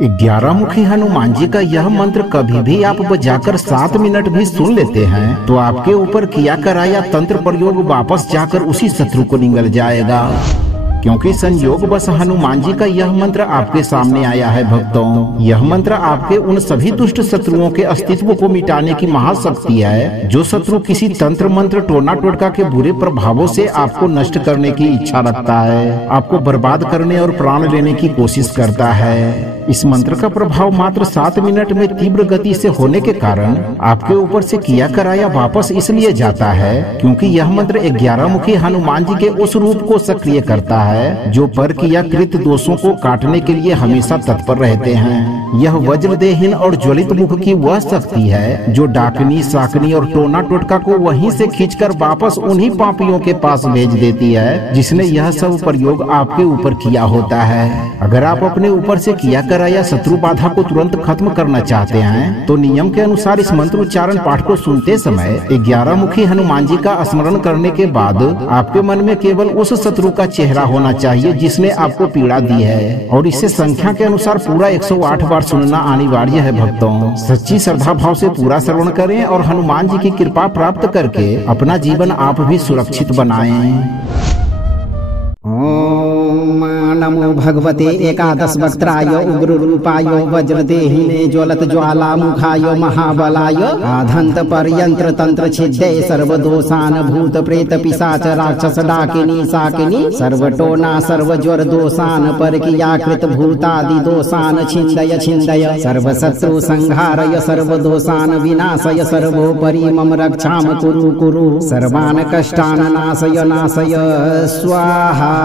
11 मुखी हनुमान जी का यह मंत्र कभी भी आप बजाकर 7 मिनट भी सुन लेते हैं तो आपके ऊपर किया कराया तंत्र प्रयोग वापस जाकर उसी शत्रु को निगल जाएगा। क्योंकि संयोग बस हनुमान जी का यह मंत्र आपके सामने आया है भक्तों। यह मंत्र आपके उन सभी दुष्ट शत्रुओं के अस्तित्व को मिटाने की महाशक्ति है। जो शत्रु किसी तंत्र मंत्र टोना टोटका के बुरे प्रभावों से आपको नष्ट करने की इच्छा रखता है, आपको बर्बाद करने और प्राण लेने की कोशिश करता है। इस मंत्र का प्रभाव मात्र 7 मिनट में तीव्र गति से होने के कारण आपके ऊपर से किया कराया वापस इसलिए जाता है क्योंकि यह मंत्र 11 मुखी हनुमान जी के उस रूप को सक्रिय करता है जो पर किया कृत दोषों को काटने के लिए हमेशा तत्पर रहते हैं। यह वज्रदेहीन और ज्वलित मुख की वह शक्ति है जो डाकनी साकनी और टोना टोटका को वहीं से खींचकर वापस उन्हीं पापियों के पास भेज देती है जिसने यह सब प्रयोग आपके ऊपर किया होता है। अगर आप अपने ऊपर से किया कराया शत्रु बाधा को तुरंत खत्म करना चाहते हैं तो नियम के अनुसार इस मंत्र उच्चारण पाठ को सुनते समय 11 मुखी हनुमान जी का स्मरण करने के बाद आपके मन में केवल उस शत्रु का चेहरा होना चाहिए जिसने आपको पीड़ा दी है और इसे संख्या के अनुसार पूरा 108 बार सुनना अनिवार्य है। भक्तों, सच्ची श्रद्धा भाव से पूरा श्रवण करें और हनुमान जी की कृपा प्राप्त करके अपना जीवन आप भी सुरक्षित बनाएं। ओम नमो भगवते एकादश वक्त्राय उग्र रूपाय वज्रदेहिने ज्वलत ज्वाला मुखाय महाबलाय आधंत पर्यंत्र तंत्र छिद्दे सर्वदोषान भूत प्रेत पिशाच राक्षस डाकिनी साकिनी सर्वटोना सर्वज्वर दोषान परकीयाकृत भूतादि दोषान छिन्दय छिन्दय सर्वशत्रु संहारय सर्वदोषान विनाशय सर्वोपरि मम रक्षाम कुरु कुरु सर्वान् कष्टान् नाशय नाशय स्वाहा।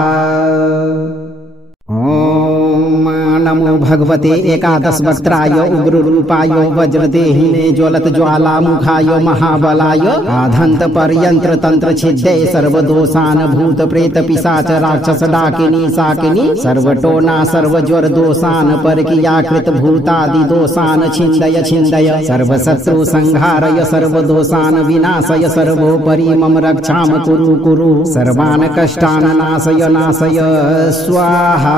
ओम नमो भगवते एकादश वक्त्राय उग्र रूपाय वज्रदेहिने ज्वलत ज्वाला मुखाय महाबलाय आधंत पर्यंत्र तंत्र छिद्दे सर्वदोषान भूत प्रेत पिशाच राक्षस डाकिनी साकिनी सर्वटोना सर्वज्वर दोषान परकीयाकृत भूतादि दोषान छिन्दय छिन्दय सर्वशत्रु संहारय सर्वदोषान विनाशय सर्वोपरि मम रक्षाम कुरु कुरु सर्वान् कष्टान् नाशय नाशय स्वाहा।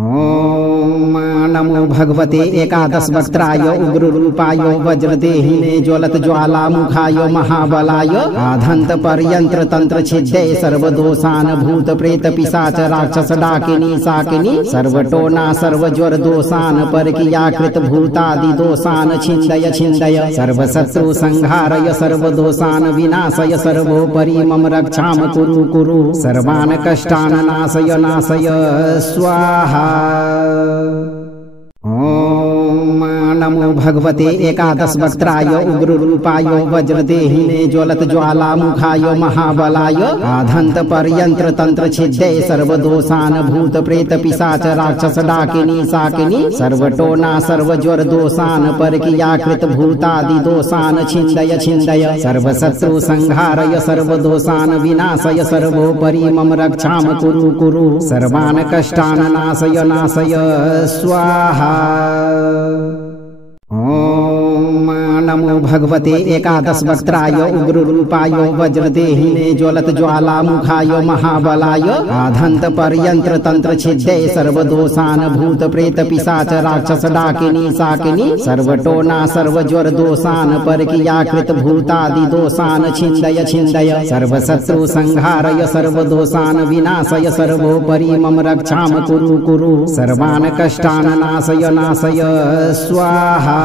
ओम नमो भगवते एकादश वक्त्राय उग्र रूपाय वज्रदेहिने ज्वलत ज्वाला मुखाय महाबलाय आधंत पर्यंत्र तंत्र छिद्दे सर्वदोषान भूत प्रेत पिशाच राक्षस डाकिनी साकिनी सर्वटोना सर्वज्वर दोषान परकीयाकृत भूतादि दोषान छिन्दय छिन्दय सर्वशत्रु संहारय सर्वदोषान विनाशय सर्वोपरि मम रक्षाम कुरु कुरु सर्वान् कष्टान् नाशय नाशय स्वाहा। ओम नमो भगवते एकादश वक्त्राय उग्र रूपाय वज्रदेहिने ज्वलत ज्वाला मुखाय महाबलाय आधंत पर्यंत्र तंत्र छिद्दे सर्वदोषान भूत प्रेत पिशाच राक्षस डाकिनी साकिनी सर्वटोना सर्वज्वर दोषान परकीयाकृत भूतादि दोषान छिन्दय छिन्दय सर्वशत्रु संहारय सर्वदोषान विनाशय सर्वोपरि मम रक्षाम कुरु कुरु सर्वान् कष्टान् नाशय नाशय स्वाहा। ओम नमो भगवते एकादश वक्त्राय उग्र रूपाय वज्रदेहिने ज्वलत ज्वाला मुखाय महाबलाय आधंत पर्यंत्र तंत्र छिद्दे सर्वदोषान भूत प्रेत पिशाच राक्षस डाकिनी साकिनी सर्वटोना सर्वज्वर दोषान परकीयाकृत भूतादि दोषान छिन्दय छिन्दय सर्वशत्रु संहारय सर्वदोषान विनाशय सर्वोपरि मम रक्षाम कुरु कुरु सर्वान् कष्टान् नाशय नाशय स्वाहा।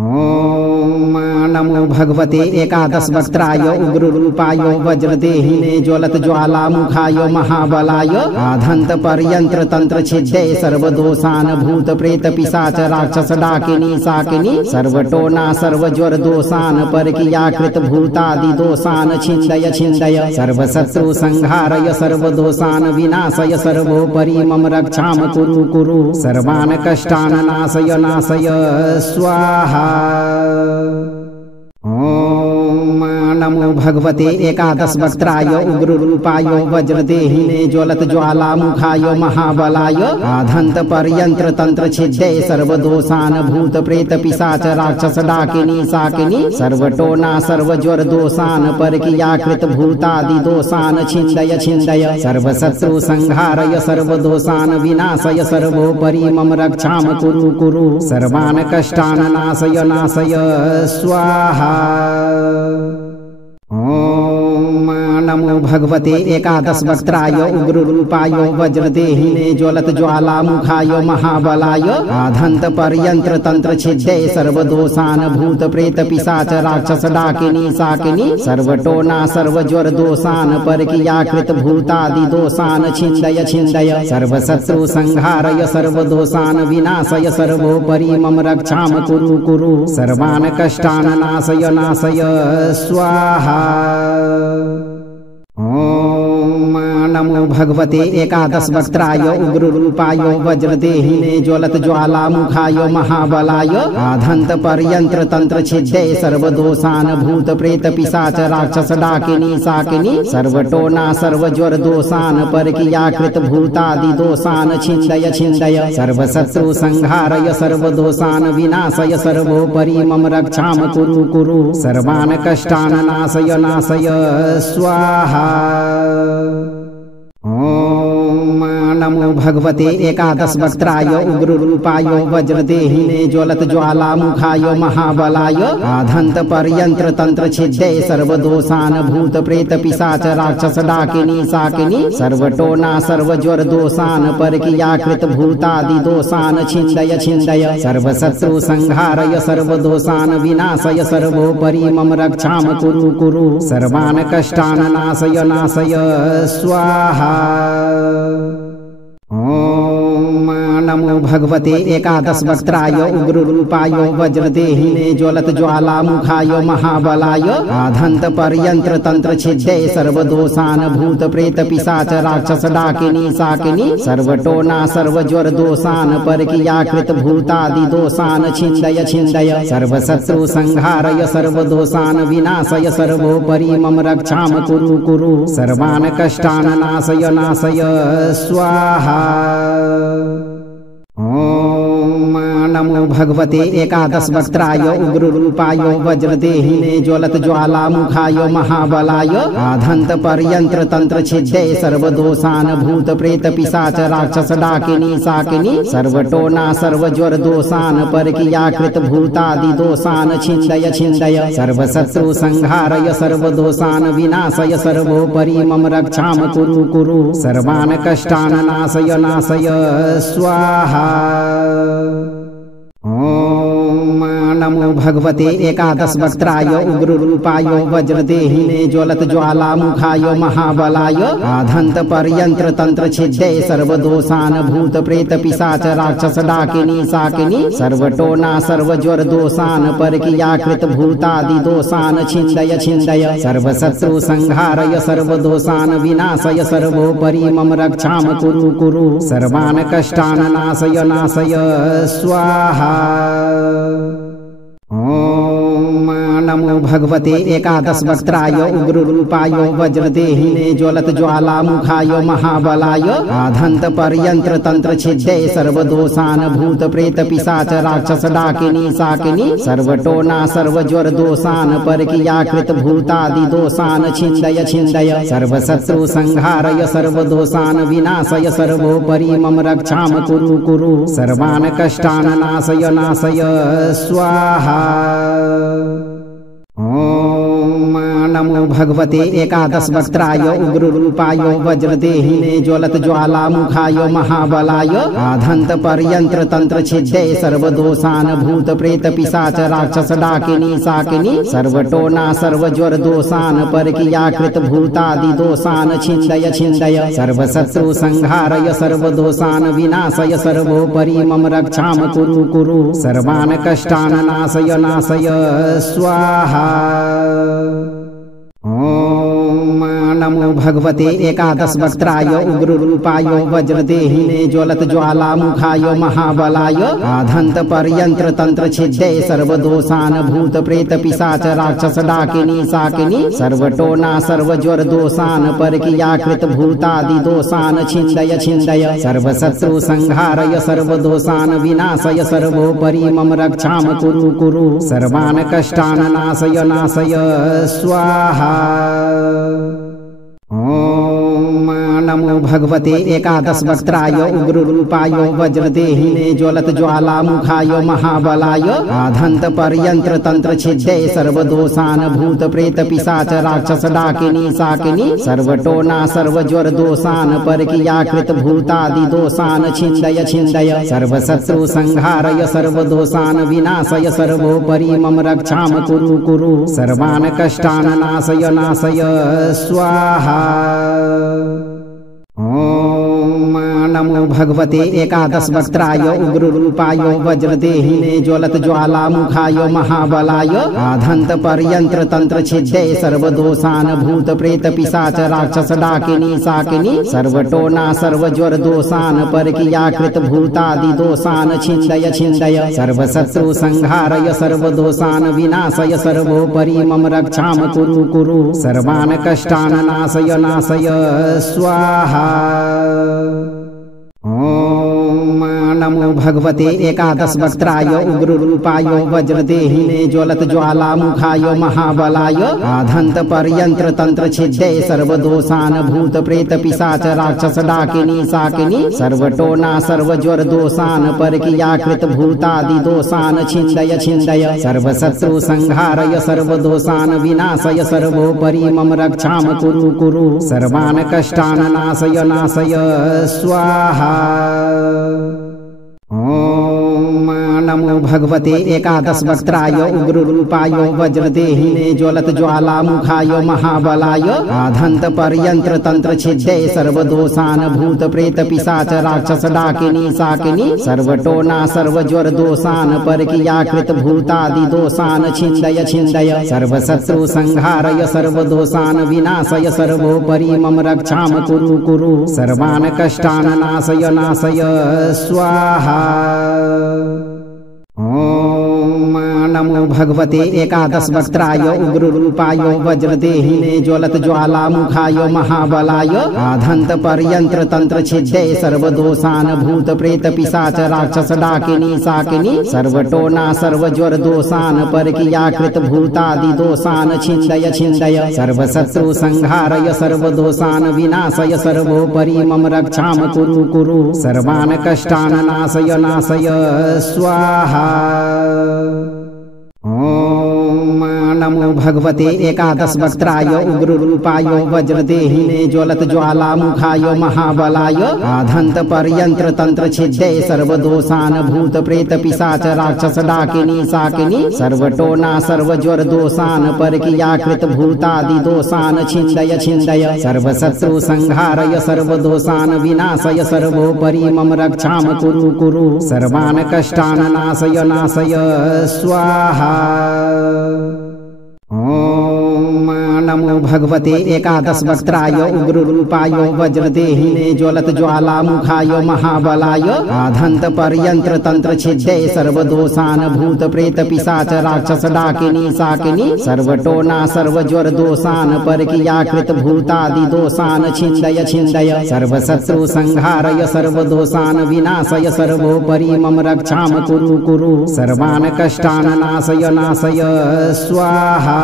ओम नमो भगवते एकादश वक्त्राय उग्र रूपाय वज्रदेहिने ज्वलत ज्वाला मुखाय महाबलाय आधंत पर्यंत्र तंत्र छिद्दे सर्वदोषान भूत प्रेत पिशाच राक्षस डाकिनी साकिनी सर्वटोना सर्वज्वर दोषान परकीयाकृत भूतादि दोषान छिन्दय छिन्दय सर्वशत्रु संहारय सर्वदोषान विनाशय सर्वोपरि मम रक्षाम कुरु कुरु सर्वान् कष्टान् नाशय नाशय स्वाहा। ओम नमो भगवते एकादश वक्त्राय उग्ररूपाय वज्रदेहिने ज्वलत ज्वालामुखाय महाबलाय आधंत पर्यंत्र तंत्र छिद्ये सर्वदोषान भूत प्रेत पिशाच राक्षस डाकिनी साकिनी सर्वटोना सर्वज्वर दोषान परकीयाकृत भूतादि दोषान छिन्दय छिन्दय सर्वशत्रु संहारय सर्वदोषान विनाशय सर्वोपरि मम रक्षाम कुरु कुरु सर्वान् कष्टान् नाशय नाशय स्वाहा। ओम नमो भगवते एकादश वक्त्राय उग्ररूपाय वज्रदेहिने ज्वलत ज्वालामुखाय महाबलाय आधंत पर्यंत्र तंत्र छिद्ये सर्वदोषान भूत प्रेत पिशाच राक्षस डाकिनी साकिनी सर्वटोना सर्वज्वर दोषान परकीयाकृत भूतादि दोषान छिन्दय छिन्दय सर्वशत्रु संहारय सर्वदोषान विनाशय सर्वोपरि मम रक्षाम कुरु कुरु सर्वान् कष्टान् नाशय नाशय स्वाहा। ओम नमो भगवते एकादश वक्त्राय उग्ररूपाय वज्रदेहिने ज्वलत ज्वालामुखाय महाबलाय आधंत पर्यंत्र तंत्र छिद्ये सर्वदोषान भूत प्रेत पिशाच राक्षस डाकिनी साकिनी सर्वटोना सर्वज्वर दोषान परकीयाकृत भूतादि दोषान छिन्दय छिन्दय सर्वशत्रु संहारय सर्वदोषान विनाशय सर्वोपरि मम रक्षाम कुरु कुरु सर्वान् कष्टान् नाशय नाशय स्वाहा। ओम नमो भगवते एकादश वक्त्राय उग्ररूपाय वज्रदेहिने ज्वलत ज्वालामुखाय महाबलाय आधंत पर्यंत्र तंत्र छिद्ये सर्वदोषान भूत प्रेत पिशाच राक्षस डाकिनी साकिनी सर्वटोना सर्वज्वर दोषान परकीयाकृत भूतादि दोषान छिन्दय छिन्दय सर्वशत्रु संहारय सर्वदोषान विनाशय सर्वोपरि मम रक्षाम कुरु कुरु सर्वान् कष्टान् नाशय नाशय स्वाहा। ओम नमो भगवते एकादश वक्त्राय उग्ररूपाय वज्रदेहिने ज्वलत ज्वालामुखाय महाबलाय आधंत पर्यंत्र तंत्र छिद्ये सर्वदोषान भूत प्रेत पिशाच राक्षस डाकिनी साकिनी सर्वटोना सर्वज्वर दोषान परकीयाकृत भूतादि दोषान छिन्दय छिन्दय सर्वशत्रु संहारय सर्वदोषान विनाशय सर्वोपरि मम रक्षाम कुरु कुरु सर्वान् कष्टान् नाशय नाशय स्वाहा। ओम नमो भगवते एकादश वक्त्राय उग्ररूपाय वज्रदेहिने ज्वलत ज्वालामुखाय महाबलाय आधंत पर्यंत्र तंत्र छिद्ये सर्वदोषान भूत प्रेत पिशाच राक्षस डाकिनी साकिनी सर्वटोना सर्वज्वर दोषान परकीयाकृत भूतादि दोषान छिन्दय छिन्दय सर्वशत्रु संहारय सर्वदोषान विनाशय सर्वोपरि मम रक्षाम कुरु कुरु सर्वान् कष्टान् नाशय नाशय स्वाहा। ओम नमो भगवते एकादश वक्त्राय उग्ररूपाय वज्रदेहिने ज्वलत ज्वालामुखाय महाबलाय आधंत पर्यंत्र तंत्र छिद्ये सर्वदोषान भूत प्रेत पिशाच राक्षस डाकिनी साकिनी सर्वटोना सर्वज्वर दोषान परकीयाकृत भूतादि दोषान छिन्दय छिन्दय सर्वशत्रु संहारय सर्वदोषान विनाशय सर्वोपरि मम रक्षाम कुरु कुरु सर्वान् कष्टान् नाशय नाशय स्वाहा। ओम नमो भगवते एकादश वक्त्राय उग्ररूपाय वज्रदेहिने ज्वलत ज्वालामुखाय महाबलाय आधंत पर्यंत्र तंत्र छिद्ये सर्वदोषान भूत प्रेत पिशाच राक्षस डाकिनी साकिनी सर्वटोना सर्वज्वर दोषान परकीयाकृत भूतादि दोषान छिन्दय छिन्दय सर्वशत्रु संहारय सर्वदोषान विनाशय सर्वोपरि मम रक्षाम कुरु कुरु सर्वान् कष्टान् नाशय नाशय स्वाहा। ओम नमो भगवते एकादश वक्त्राय उग्ररूपाय वज्रदेहिने ज्वलत ज्वालामुखाय महाबलाय आधंत पर्यंत्र तंत्र छिद्ये सर्वदोषान भूत प्रेत पिशाच राक्षस डाकिनी साकिनी सर्वटोना सर्वज्वर दोषान परकीयाकृत भूतादि दोषान छिन्दय छिन्दय सर्वशत्रु संहारय सर्वदोषान विनाशय सर्वोपरि मम रक्षाम कुरु कुरु सर्वान् कष्टान् नाशय नाशय स्वाहा। ओम नमो भगवते एकादश वक्त्राय उग्ररूपाय वज्रदेहिने ज्वलत ज्वालामुखाय महाबलाय आधंत पर्यंत्र तंत्र छिद्दे सर्वदोषान भूत प्रेत पिशाच राक्षस डाकिनी साकिनी सर्वटोना सर्वज्वर दोषान परकीयाकृत भूतादि दोषान छिन्दय छिन्दय सर्वशत्रु संहारय सर्वदोषान विनाशय सर्वोपरि मम रक्षाम कुरु कुरु सर्वान् कष्टान् नाशय नाशय स्वाहा। ओम नमो भगवते एकादश वक्त्राय उग्ररूपाय वज्रदेहिने ज्वलत ज्वालामुखाय महाबलाय आधंत पर्यंत्र तंत्र छिद्दे सर्वदोषान भूत प्रेत पिशाच राक्षस डाकिनी साकिनी सर्वटोना सर्वज्वर दोषान परकीयाकृत भूतादि दोषान छिन्दय छिन्दय सर्वशत्रु संहारय सर्वदोषान विनाशय सर्वोपरि मम रक्षाम कुरु कुरु सर्वान् कष्टान् नाशय नाशय स्वाहा। ओम नमो भगवते एकादश वक्त्राय उग्ररूपाय वज्रदेहिने ज्वलत ज्वालामुखाय महाबलाय आधंत पर्यंत्र तंत्र छिद्दे सर्वदोषान भूत प्रेत पिशाच राक्षस डाकिनी साकिनी सर्वटोना सर्वज्वर दोषान परकीयाकृत भूतादि दोषान छिन्दय छिन्दय सर्वशत्रु संहारय सर्वदोषान विनाशय सर्वोपरि मम रक्षाम कुरु कुरु सर्वान् कष्टान् नाशय नाशय स्वाहा। ओम नमो भगवते एकादश वक्त्राय उग्ररूपाय वज्रदेहिने ज्वलत ज्वालामुखाय महाबलाय आधंत पर्यंत्र तंत्र छिद्दे सर्वदोषान भूत प्रेत पिशाच राक्षस डाकिनी साकिनी सर्वटोना सर्वज्वर दोषान परकीयाकृत भूतादि दोषान छिन्दय छिन्दय सर्वशत्रु संहारय सर्वदोषान विनाशय सर्वोपरि मम रक्षाम कुरु कुरु सर्वान् कष्टान् नाशय नाशय स्वाहा। ओम नमो भगवते एकादश वक्त्राय उग्ररूपाय वज्रदेहिने ज्वलत ज्वालामुखाय महाबलाय आधंत पर्यंत्र तंत्र छिद्दे सर्वदोषान भूत प्रेत पिशाच राक्षस डाकिनी साकिनी सर्वटोना सर्वज्वर दोषान परकीयाकृत भूतादि दोषान छिन्दय छिन्दय सर्वशत्रु संहारय सर्वदोषान विनाशय सर्वोपरि मम रक्षाम कुरु कुरु सर्वान् कष्टान् नाशय नाशय स्वाहा। ओम नमो भगवते एकादश वक्त्राय उग्ररूपाय वज्रदेहिने ज्वलत ज्वालामुखाय महाबलाय आधंत पर्यंत्र तंत्र छिद्दे सर्वदोषान भूत प्रेत पिशाच राक्षस डाकिनी साकिनी सर्वटोना सर्वज्वर दोषान परकीयाकृत भूतादि दोषान छिन्दय छिन्दय सर्वशत्रु संहारय सर्वदोषान विनाशय सर्वोपरि मम रक्षाम कुरु कुरु सर्वान् कष्टान् नाशय नाशय स्वाहा। ओम नमो भगवते एकादश वक्त्राय उग्ररूपाय वज्रदेहिने ज्वलत ज्वालामुखाय महाबलाय आधंत पर्यंत्र तंत्र छिद्दे सर्वदोषान भूत प्रेत पिशाच राक्षस डाकिनी साकिनी सर्वटोना सर्वज्वर दोषान परकीयाकृत भूतादि दोषान छिन्दय छिन्दय सर्वशत्रु संहारय सर्वदोषान विनाशय सर्वोपरि मम रक्षाम कुरु कुरु सर्वान् कष्टान् नाशय नाशय स्वाहा। ओम नमो भगवते एकादश वक्त्राय उग्ररूपाय वज्रदेहिने ज्वलत ज्वालामुखाय महाबलाय आधंत पर्यंत्र तंत्र छिद्दे सर्वदोषान भूत प्रेत पिशाच राक्षस डाकिनी साकिनी सर्वटोना सर्वज्वर दोषान परकीयाकृत भूतादि दोषान छिन्दय छिन्दय सर्वशत्रु संहारय सर्वदोषान विनाशय सर्वोपरि मम रक्षाम कुरु कुरु सर्वान् कष्टान् नाशय नाशय स्वाहा।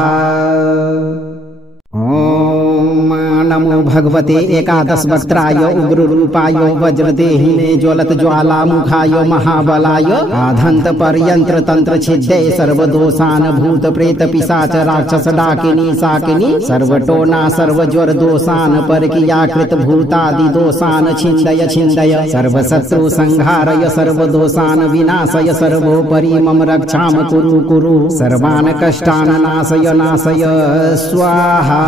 ओम नमो भगवते एकादश वक्त्राय उग्ररूपाय वज्रदेहिने ज्वलत ज्वालामुखाय महाबलाय आधंत पर्यंत्र तंत्र छिद्दे सर्वदोषान भूत प्रेत पिशाच राक्षस डाकिनी साकिनी सर्वटोना सर्वज्वर दोषान परकीयाकृत भूतादि दोषान छिन्दय छिन्दय सर्वशत्रु संहारय सर्वदोषान विनाशय सर्वोपरि मम रक्षाम कुरु कुरु सर्वान् कष्टान् नाशय नाशय स्वाहा।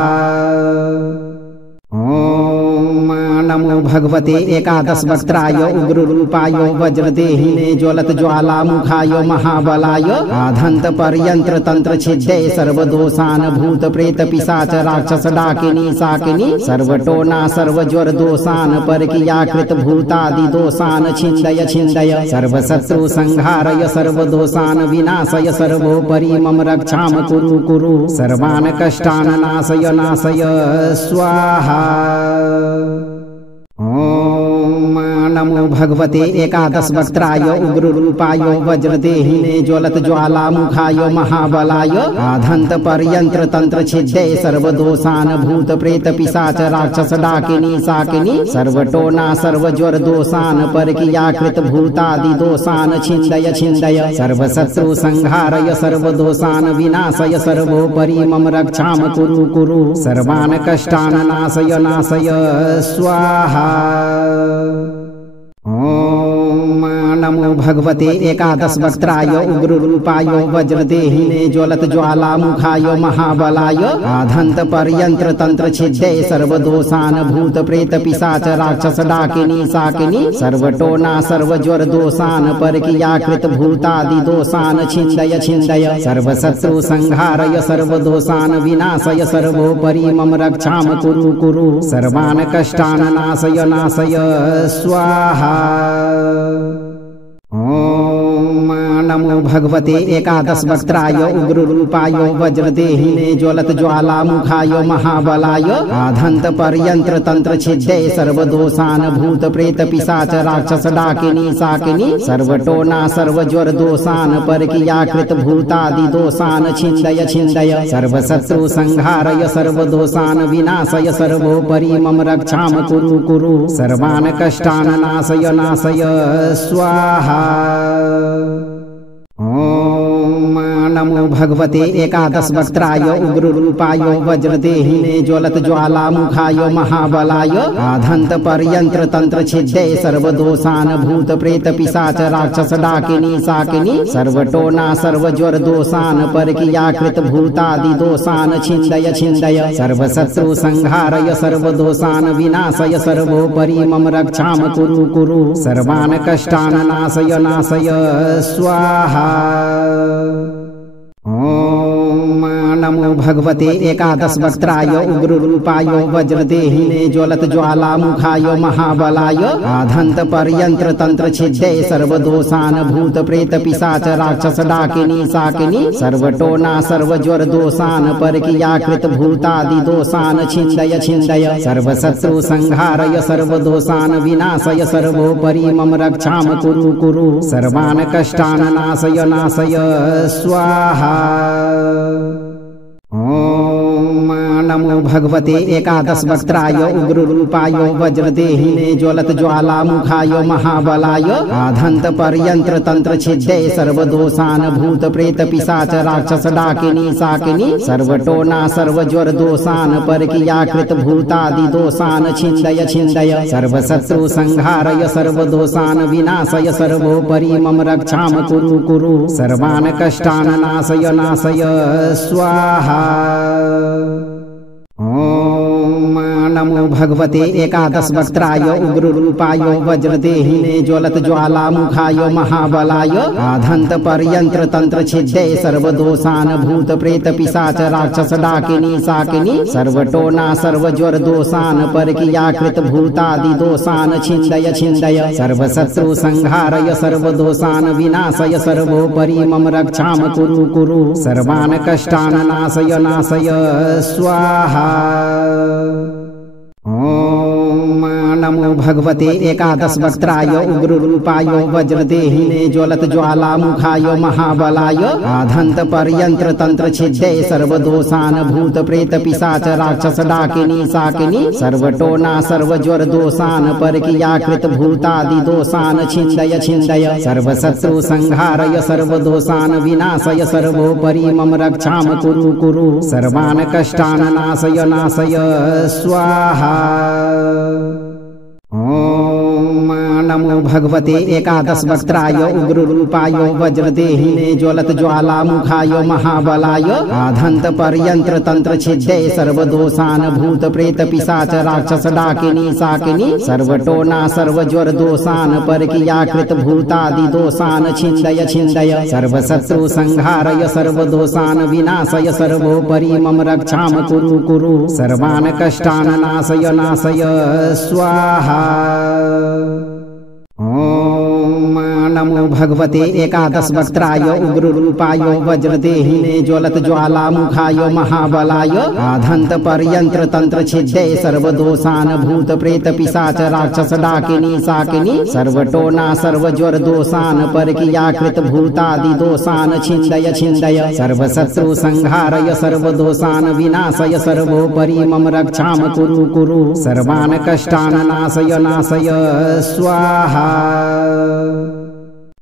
ओम नमो भगवते एकादश वक्त्राय उग्ररूपाय वज्रदेहिने ज्वलत ज्वालामुखाय महाबलाय आधंत पर्यंत्र तंत्र छिद्दे सर्वदोषान भूत प्रेत पिशाच राक्षस डाकिनी साकिनी सर्वटोना सर्वज्वर दोषान परकीयाकृत भूतादि दोषान छिन्दय छिन्दय सर्वशत्रु संहारय सर्वदोषान विनाशय सर्वोपरि मम रक्षाम कुरु कुरु सर्वान् कष्टान् नाशय नाशय स्वाहा। ओम नमो भगवते एकादश वक्त्राय उग्ररूपाय वज्रदेहिने ज्वलत ज्वालामुखाय महाबलाय आधंत पर्यंत्र तंत्र छिद्दे सर्वदोषान भूत प्रेत पिशाच राक्षस डाकिनी साकिनी सर्वटोना सर्वज्वर दोषान परकीयाकृत भूतादि दोषान छिन्दय छिन्दय सर्वशत्रु संहारय सर्वदोषान विनाशय सर्वोपरि मम रक्षाम कुरु कुरु सर्वान् कष्टान् नाशय नाशय स्वाहा। ओम नमो भगवते एकादश वक्त्राय उग्ररूपाय वज्रदेहिने ज्वलत ज्वालामुखाय महाबलाय आधंत पर्यंत्र तंत्र छिद्दे सर्वदोषान भूत प्रेत पिशाच राक्षस डाकिनी साकिनी सर्वटोना सर्वज्वर दोषान परकीयाकृत भूतादि दोषान छिन्दय छिन्दय सर्वशत्रु संहारय सर्वदोषान विनाशय सर्वोपरि मम रक्षाम कुरु कुरु सर्वान् कष्टान् नाशय नाशय स्वाहा। ओम नमो भगवते एकादश वक्त्राय उग्ररूपाय वज्रदेहिने ज्वलत ज्वालामुखाय महाबलाय आधंत पर्यंत्र तंत्र छिद्दे सर्वदोषान भूत प्रेत पिशाच राक्षस डाकिनी साकिनी सर्वटोना सर्वज्वर दोषान परकीयाकृत भूतादि दोषान छिन्दय छिन्दय सर्वशत्रु संहारय सर्वदोषान विनाशय सर्वोपरि मम रक्षाम कुरु कुरु सर्वान् कष्टान् नाशय नाशय स्वाहा। ओम नमो भगवते एकादश वक्त्राय उग्ररूपाय वज्रदेहिने ज्वलत ज्वालामुखाय महाबलाय आधंत पर्यंत्र तंत्र छिद्दे सर्वदोषान भूत प्रेत पिशाच राक्षस डाकिनी साकिनी सर्वटोना सर्वज्वर दोषान परकीयाकृत भूतादि दोषान छिन्दय छिन्दय सर्वशत्रु संहारय सर्वदोषान विनाशय सर्वोपरि मम रक्षाम कुरु कुरु सर्वान् कष्टान् नाशय नाशय स्वाहा। ओम नमो भगवते एकादश वक्त्राय उग्ररूपाय वज्रदेहिने ज्वलत ज्वालामुखाय महाबलाय आधंत पर्यंत्र तंत्र छिद्दे सर्वदोषान भूत प्रेत पिशाच राक्षस डाकिनी साकिनी सर्वटोना सर्वज्वर दोषान परकीयाकृत भूतादि दोषान छिन्दय छिन्दय सर्वशत्रु संहारय सर्वदोषान विनाशय सर्वोपरि मम रक्षाम कुरु कुरु सर्वान् कष्टान् नाशय नाशय स्वाहा। ओम नमो भगवते एकादश वक्त्राय उग्ररूपाय वज्रदेहिने ज्वलत ज्वालामुखाय महाबलाय आधंत पर्यंत्र तंत्र छिद्दे सर्वदोषान भूत प्रेत पिशाच राक्षस डाकिनी साकिनी सर्वटोना सर्वज्वर दोषान परकीयाकृत भूतादि दोषान छिन्दय छिन्दय सर्वशत्रु संहारय सर्वदोषान विनाशय सर्वोपरि मम रक्षाम कुरु कुरु सर्वान् कष्टान् नाशय नाशय स्वाहा। ओम नमो भगवते एकादश वक्त्राय उग्ररूपाय वज्रदेहिने ज्वलत ज्वालामुखाय महाबलाय आधंत पर्यंत्र तंत्र छिद्दे सर्वदोषान भूत प्रेत पिशाच राक्षस डाकिनी साकिनी सर्वटोना सर्वज्वर दोषान परकीयाकृत भूतादि दोषान छिन्दय छिन्दय सर्वशत्रु संहारय सर्वदोषान विनाशय सर्वोपरि मम रक्षाम कुरु कुरु सर्वान् कष्टान् नाशय नाशय स्वाहा। ओम नमो भगवते एकादश वक्त्राय उग्ररूपाय वज्रदेहिने ज्वलत ज्वालामुखाय महाबलाय आधंत पर्यंत्र तंत्र छिद्दे सर्वदोषान भूत प्रेत पिशाच राक्षस डाकिनी साकिनी सर्वटोना सर्वज्वर दोषान परकीयाकृत भूतादि दोषान छिन्दय छिन्दय सर्वशत्रु संहारय सर्वदोषान विनाशय सर्वोपरि मम रक्षाम कुरु कुरु सर्वान् कष्टान् नाशय नाशय स्वाहा। ओम नमो भगवते एकादश वक्त्राय उग्ररूपाय वज्रदेहिने ज्वलत ज्वालामुखाय महाबलाय आधंत पर्यंत्र तंत्र छिद्ये सर्वदोषान भूत प्रेत पिशाच राक्षस डाकिनी साकिनी सर्वटोना सर्वज्वर दोषान परकीयाकृत भूतादि दोषान छिन्दय छिन्दय सर्वशत्रु संहारय सर्वदोषान विनाशय सर्वोपरि मम रक्षाम कुरु कुरु सर्वान् कष्टान् नाशय नाशय स्वाहा। ओम नमो भगवते एकादश वक्त्राय उग्ररूपाय वज्रदेहिने ज्वलत ज्वालामुखाय महाबलाय आधंत पर्यंत्र तंत्र छिद्ये सर्वदोषान भूत प्रेत पिशाच राक्षस डाकिनी साकिनी सर्वटोना सर्वज्वर दोषान परकीयाकृत भूतादि दोषान छिन्दय छिन्दय सर्वशत्रु संहारय सर्वदोषान विनाशय सर्वोपरि मम रक्षाम कुरु कुरु सर्वान् कष्टान् नाशय नाशय स्वाहा।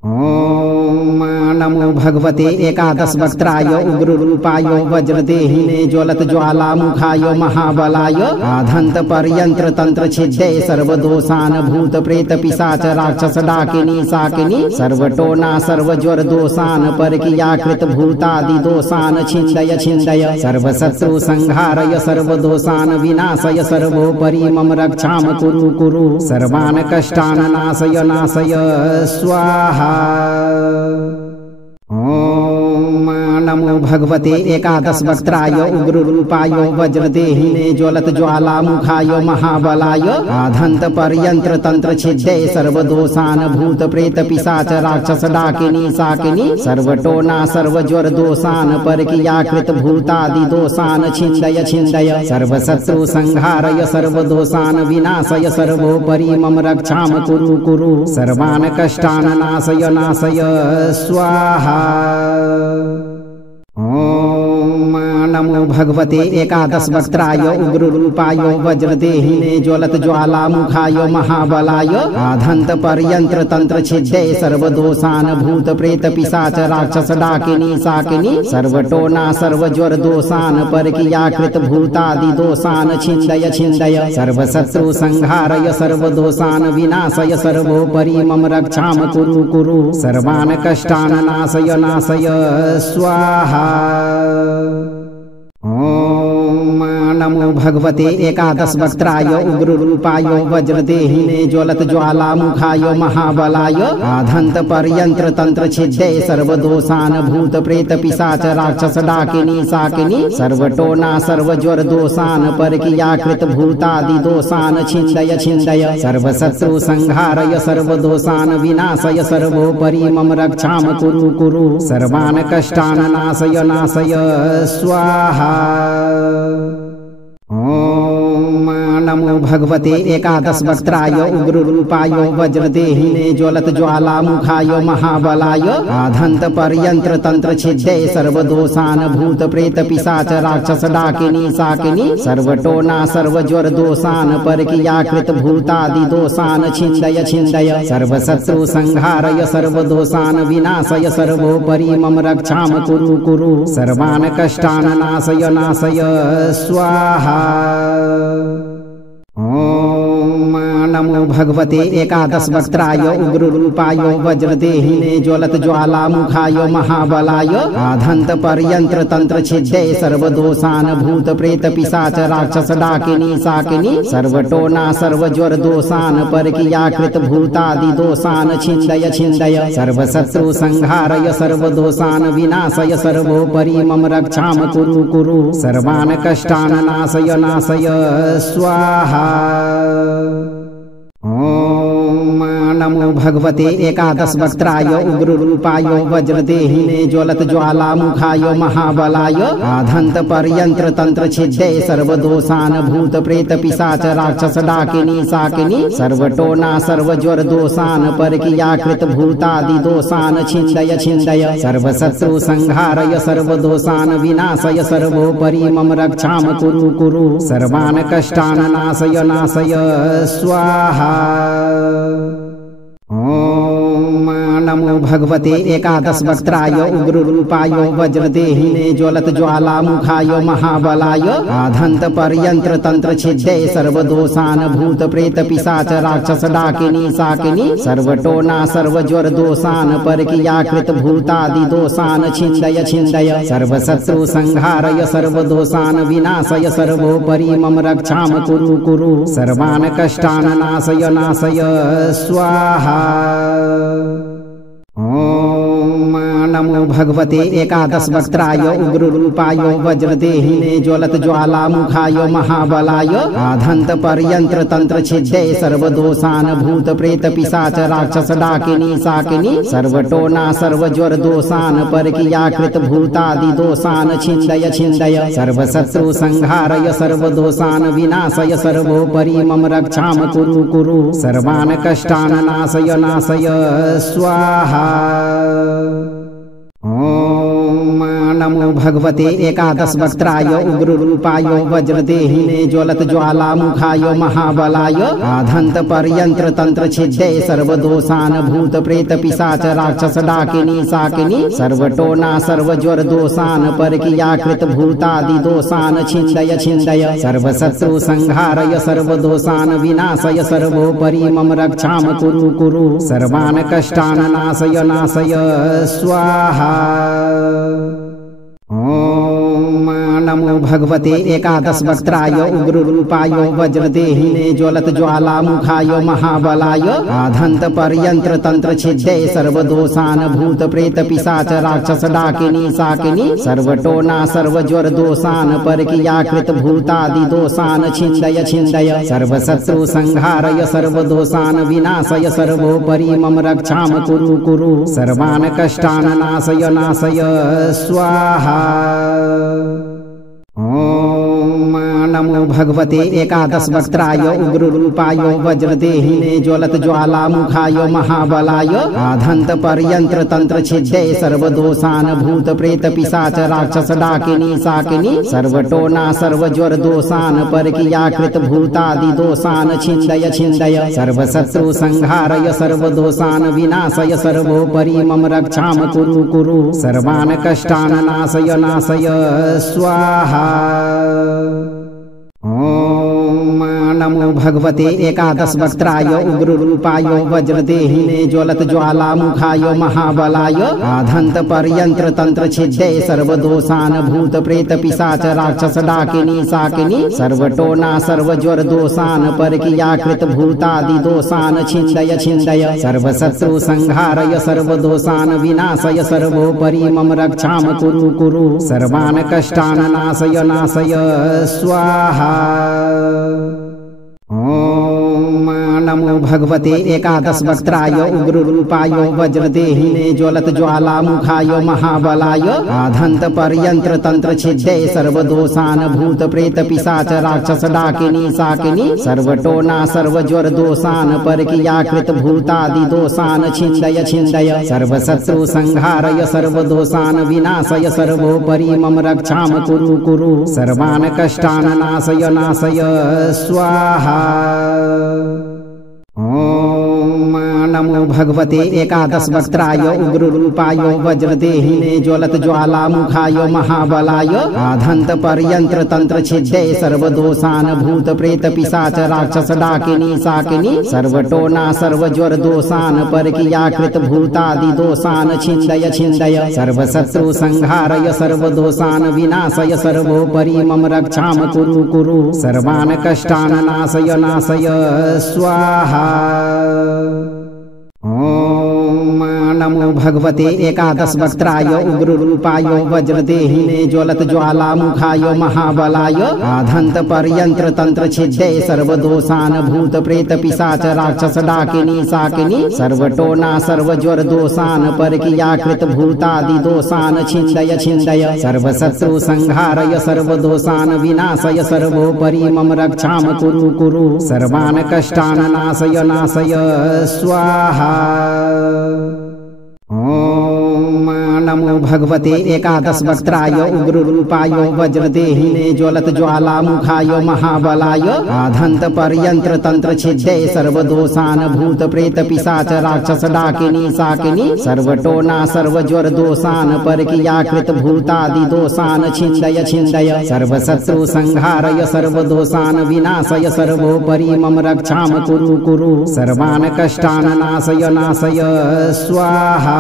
ओम नमो भगवते एकादश वक्त्राय उग्ररूपाय वज्रदेहिने ज्वलत ज्वालामुखाय महाबलाय आधंत पर्यंत्र तंत्र छिद्ये सर्वदोषान भूत प्रेत पिशाच राक्षस डाकिनी साकिनी सर्वटोना सर्वज्वर दोषान परकीयाकृत भूतादि दोषान छिन्दय छिन्दय सर्वशत्रु संहारय सर्वदोषान विनाशय सर्वोपरि मम रक्षाम कुरु कुरु सर्वान् कष्टान् नाशय नाशय स्वाहा। ओम नमो भगवते एकादश वक्त्राय उग्ररूपाय वज्रदेहिने ज्वलत ज्वालामुखाय महाबलाय आधंत पर्यंत्र तंत्र छिद्ये सर्वदोषान भूत प्रेत पिशाच राक्षस डाकिनी साकिनी सर्वटोना सर्वज्वर दोषान परकीयाकृत भूतादि दोषान छिन्दय छिन्दय सर्वशत्रु संहारय सर्वदोषान विनाशय सर्वोपरि मम रक्षाम कुरु कुरु सर्वान् कष्टान् नाशय नाशय स्वाहा। ओम नमो भगवते एकादश वक्त्राय उग्ररूपाय वज्रदेहिने ज्वलत ज्वालामुखाय महाबलाय आधंत पर्यंत्र तंत्र छिद्ये सर्वदोषान भूत प्रेत पिशाच राक्षस डाकिनी साकिनी सर्वटोना सर्वज्वर दोषान परकीयाकृत भूतादि दोषान छिन्दय छिन्दय सर्वशत्रु संहारय सर्वदोषान विनाशय सर्वोपरि मम रक्षाम कुरु कुरु सर्वान् कष्टान् नाशय नाशय स्वाहा। ओम नमो भगवते एकादश वक्त्राय उग्ररूपाय वज्रदेहिने ज्वलत ज्वालामुखाय महाबलाय आधंत पर्यंत्र तंत्र छिद्ये सर्वदोषान भूत प्रेत पिशाच राक्षस डाकिनी साकिनी सर्वटोना सर्वज्वर दोषान परकीयाकृत भूतादि दोषान छिन्दय छिन्दय सर्वशत्रु संहारय सर्वदोषान विनाशय सर्वोपरि मम रक्षाम कुरु कुरु सर्वान् कष्टान् नाशय नाशय स्वाहा। ओम नमो भगवते एकादश वक्त्राय उग्ररूपाय वज्रदेहिने ज्वलत ज्वालामुखाय महाबलाय आधंत पर्यंत्र तंत्र छिद्ये सर्वदोषान भूत प्रेत पिशाच राक्षस डाकिनी साकिनी सर्वटोना सर्वज्वर दोषान परकीयाकृत भूतादि दोषान छिन्दय छिन्दय सर्वशत्रु संहारय सर्वदोषान विनाशय सर्वोपरि मम रक्षाम कुरु कुरु सर्वान् कष्टान् नाशय नाशय स्वाहा। ओम नमो भगवते एकादश वक्त्राय उग्ररूपाय वज्रदेहिने ज्वलत ज्वालामुखाय महाबलाय आधंत पर्यंत्र तंत्र छिद्ये सर्वदोषान भूत प्रेत पिशाच राक्षस डाकिनी साकिनी सर्वटोना सर्वज्वर दोषान परकीयाकृत भूतादि दोषान छिन्दय छिन्दय सर्वशत्रु संहारय सर्वदोषान विनाशय सर्वोपरि मम रक्षाम कुरु कुरु सर्वान् कष्टान् नाशय नाशय स्वाहा। ओम नमो भगवते एकादश वक्त्राय उग्ररूपाय वज्रदेहिने ज्वलत ज्वालामुखाय महाबलाय आधंत पर्यंत्र तंत्र छिद्ये सर्वदोषान भूत प्रेत पिशाच राक्षस डाकिनी साकिनी सर्वटोना सर्वज्वर दोषान परकीयाकृत भूतादि दोषान छिन्दय छिन्दय सर्वशत्रु संहारय सर्वदोषान विनाशय सर्वोपरि मम रक्षाम कुरु कुरु सर्वान् कष्टान् नाशय नाशय स्वाहा। ओम नमो भगवते एकादश वक्त्राय उग्ररूपाय वज्रदेहिने ज्वलत ज्वालामुखाय महाबलाय आधंत पर्यंत्र तंत्र छिद्दे सर्वदोषान भूत प्रेत पिशाच राक्षस डाकिनी साकिनी सर्वटोना सर्वज्वर दोषान परकीयाकृत भूतादि दोषान छिन्दय छिन्दय सर्वशत्रु संहारय सर्वदोषान विनाशय सर्वोपरि मम रक्षाम कुरु कुरु सर्वान् कष्टान् नाशय नाशय स्वाहा। ओम नमो भगवते एकादश वक्त्राय उग्ररूपाय वज्रदेहिने ज्वलत ज्वालामुखाय महाबलाय आधंत पर्यंत्र तंत्र छिद्दे सर्वदोषान भूत प्रेत पिशाच राक्षस डाकिनी साकिनी सर्वटोना सर्वज्वर दोषान परकीयाकृत भूतादि दोषान छिन्दय छिन्दय सर्वशत्रु संहारय सर्वदोषान विनाशय सर्वोपरि मम रक्षाम कुरु कुरु सर्वान् कष्टान् नाशय नाशय स्वाहा। ओम नमो भगवते एकादश वक्त्राय उग्ररूपाय वज्रदेहिने ज्वलत ज्वालामुखाय महाबलाय आधंत पर्यंत्र तंत्र छिद्दे सर्वदोषान भूत प्रेत पिशाच राक्षस डाकिनी साकिनी सर्वटोना सर्वज्वर दोषान परकीयाकृत भूतादि दोषान छिन्दय छिन्दय सर्वशत्रु संहारय सर्वदोषान विनाशय सर्वोपरि मम रक्षाम कुरु कुरु सर्वान् कष्टान् नाशय नाशय स्वाहा। ओम नमो भगवते एकादश वक्त्राय उग्ररूपाय वज्रदेहिने ज्वलत ज्वालामुखाय महाबलाय आधंत पर्यंत्र तंत्र छिद्दे सर्वदोषान भूत प्रेत पिशाच राक्षस डाकिनी साकिनी सर्वटोना सर्वज्वर दोषान परकीयाकृत भूतादि दोषान छिन्दय छिन्दय सर्वशत्रु संहारय सर्वदोषान विनाशय सर्वोपरि मम रक्षाम कुरु कुरु सर्वान् कष्टान् नाशय नाशय स्वाहा। ओम नमो भगवते एकादश वक्त्राय उग्ररूपाय वज्रदेहिने ज्वलत ज्वालामुखाय महाबलाय आधंत पर्यंत्र तंत्र छिद्दे सर्वदोषान भूत प्रेत पिशाच राक्षस डाकिनी साकिनी सर्वटोना सर्वज्वर दोषान परकीयाकृत भूतादि दोषान छिन्दय छिन्दय सर्वशत्रु संहारय सर्वदोषान विनाशय सर्वोपरि मम रक्षाम कुरु कुरु सर्वान् कष्टान् नाशय नाशय स्वाहा। ओम नमो भगवते एकादश वक्त्राय उग्ररूपाय वज्रदेहिने ज्वलत ज्वालामुखाय महाबलाय आधंत पर्यंत्र तंत्र छिद्दे सर्वदोषान भूत प्रेत पिशाच राक्षस डाकिनी साकिनी सर्वटोना सर्वज्वर दोषान परकीयाकृत भूतादि दोषान छिन्दय छिन्दय सर्वशत्रु संहारय सर्वदोषान विनाशय सर्वोपरि मम रक्षाम कुरु कुरु सर्वान् कष्टान् नाशय नाशय स्वाहा। ओम नमो भगवते एकादश वक्त्राय उग्ररूपाय वज्रदेहिने ज्वलत ज्वालामुखाय महाबलाय आधंत पर्यंत्र तंत्र छिद्दे सर्वदोषान भूत प्रेत पिशाच राक्षस डाकिनी साकिनी सर्वटोना सर्वज्वर दोषान परकीयाकृत भूतादि दोषान छिन्दय छिन्दय सर्वशत्रु संहारय सर्वदोषान विनाशय सर्वोपरि मम रक्षाम कुरु कुरु सर्वान् कष्टान् नाशय नाशय स्वाहा। ओम नमो भगवते एकादश वक्त्राय उग्ररूपाय वज्रदेहिने ज्वलत ज्वालामुखाय महाबलाय आधंत पर्यंत्र तंत्र छिद्दे सर्वदोषान भूत प्रेत पिशाच राक्षस डाकिनी साकिनी सर्वटोना सर्वज्वर दोषान परकीयाकृत भूतादि दोषान छिन्दय छिन्दय सर्वशत्रु संहारय सर्वदोषान विनाशय सर्वोपरि मम रक्षाम कुरु कुरु सर्वान् कष्टान् नाशय नाशय स्वाहा। ओम नमो भगवते एकादश वक्त्राय उग्ररूपाय वज्रदेहिने ज्वलत ज्वालामुखाय महाबलाय आधंत पर्यंत्र तंत्र छिद्दे सर्वदोषान भूत प्रेत पिशाच राक्षस डाकिनी साकिनी सर्वटोना सर्वज्वर दोषान परकीयाकृत भूतादि दोषान छिन्दय छिन्दय सर्वशत्रु संहारय सर्वदोषान विनाशय सर्वोपरि मम रक्षाम कुरु कुरु सर्वान् कष्टान् नाशय नाशय स्वाहा। ओम नमो भगवते एकादश वक्त्राय उग्ररूपाय वज्रदेहिने ज्वलत ज्वालामुखाय महाबलाय आधंत पर्यंत्र तंत्र छिद्ये सर्वदोषान भूत प्रेत पिशाच राक्षस डाकिनी साकिनी सर्वटोना सर्वज्वर दोषान परकीयाकृत भूतादि दोषान छिन्दय छिन्दय सर्वशत्रु संहारय सर्वदोषान विनाशय सर्वोपरि मम रक्षाम कुरु कुरु सर्वान् कष्टान् नाशय नाशय स्वाहा।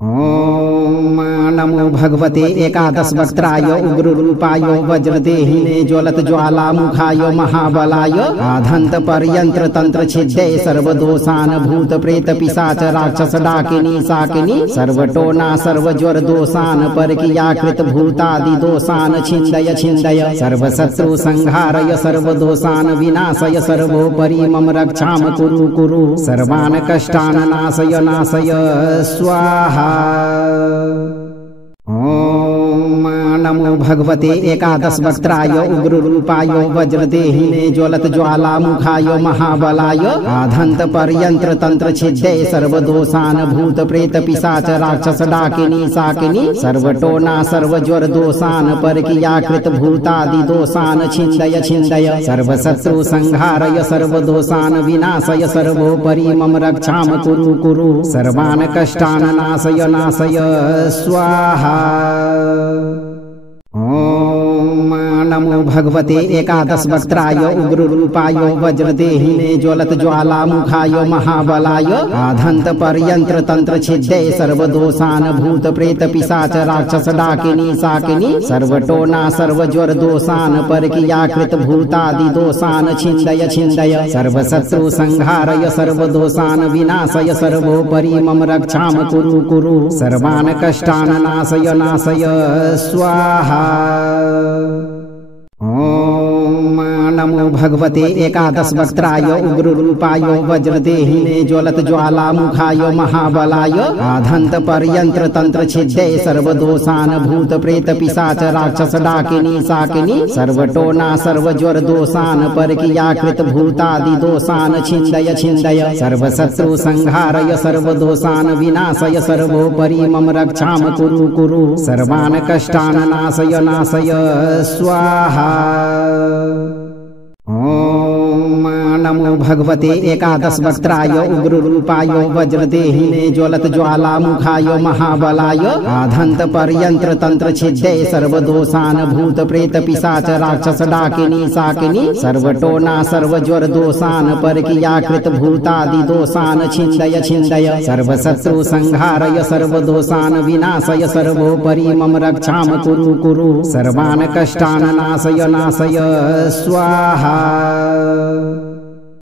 ओम नमो भगवते एकादश वक्त्राय उग्ररूपाय वज्रदेहिने ज्वलत ज्वालामुखाय महाबलाय आधंत पर्यंत्र तंत्र छिद्ये सर्वदोषान भूत प्रेत पिशाच राक्षस डाकिनी साकिनी सर्वटोना सर्वज्वर दोषान परकीयाकृत भूतादि दोषान छिन्दय छिन्दय सर्वशत्रु संहारय सर्वदोषान विनाशय सर्वोपरि मम रक्षाम कुरु कुरु सर्वान् कष्टान् नाशय नाशय स्वाहा। ओम नमो भगवते एकादश वक्त्राय उग्ररूपाय वज्रदेहिने ज्वलत ज्वालामुखाय महाबलाय आधंत पर्यंत्र तंत्र छिद्ये सर्वदोषान भूत प्रेत पिशाच राक्षस डाकिनी साकिनी सर्वटोना सर्वज्वर दोषान परकीयाकृत भूतादि दोषान छिन्दय छिन्दय सर्वशत्रु संहारय सर्वदोषान विनाशय सर्वोपरि मम रक्षाम कुरु कुरु सर्वान् कष्टान् नाशय नाशय स्वाहा। ओम नमो भगवते एकादश वक्त्राय उग्ररूपाय वज्रदेहिने ज्वलत ज्वालामुखाय महाबलाय आधंत पर्यंत्र तंत्र छिद्ये सर्वदोषान भूत प्रेत पिशाच राक्षस डाकिनी साकिनी सर्वटोना सर्वज्वर दोषान परकीयाकृत भूतादि दोषान छिन्दय छिन्दय सर्वशत्रु संहारय सर्वदोषान विनाशय सर्वोपरि मम रक्षाम कुरु कुरु सर्वान् कष्टान् नाशय नाशय स्वाहा। ओम नमो भगवते एकादश वक्त्राय उग्ररूपाय वज्रदेहिने ज्वलत ज्वालामुखाय महाबलाय आधंत पर्यंत्र तंत्र छिद्ये सर्वदोषान भूत प्रेत पिशाच राक्षस डाकिनी साकिनी सर्वटोना सर्वज्वर दोषान परकीयाकृत भूतादि दोषान छिन्दय छिन्दय सर्वशत्रु संहारय सर्वदोषान विनाशय सर्वोपरि मम रक्षाम कुरु कुरु सर्वान् कष्टान् नाशय नाशय स्वाहा। ओम नमो भगवते एकादश वक्त्राय उग्ररूपाय वज्रदेहिने ज्वलत ज्वालामुखाय महाबलाय आधंत पर्यंत्र तंत्र छिद्ये सर्वदोषान भूत प्रेत पिशाच राक्षस डाकिनी साकिनी सर्वटोना सर्वज्वर दोषान परकीयाकृत भूतादि दोषान छिन्दय छिन्दय सर्वशत्रु संहारय सर्वदोषान विनाशय सर्वोपरि मम रक्षाम कुरु कुरु सर्वान् कष्टान् नाशय नाशय स्वाहा।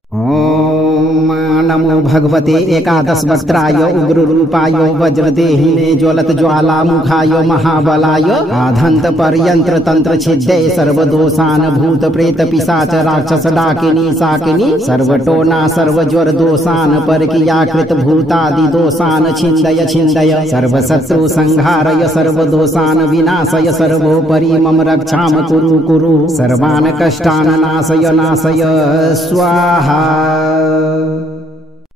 ओम नमो भगवते एकादश वक्त्राय उग्ररूपाय वज्रदेहिने ज्वलत ज्वालामुखाय महाबलाय आधंत पर्यंत्र तंत्र छिद्ये सर्वदोषान भूत प्रेत पिशाच राक्षस डाकिनी साकिनी सर्वटोना सर्वज्वर दोषान परकीयाकृत भूतादि दोषान छिन्दय छिन्दय सर्वशत्रु संहारय सर्वदोषान विनाशय सर्वोपरि मम रक्षाम कुरु कुरु सर्वान् कष्टान् नाशय नाशय स्वाहा।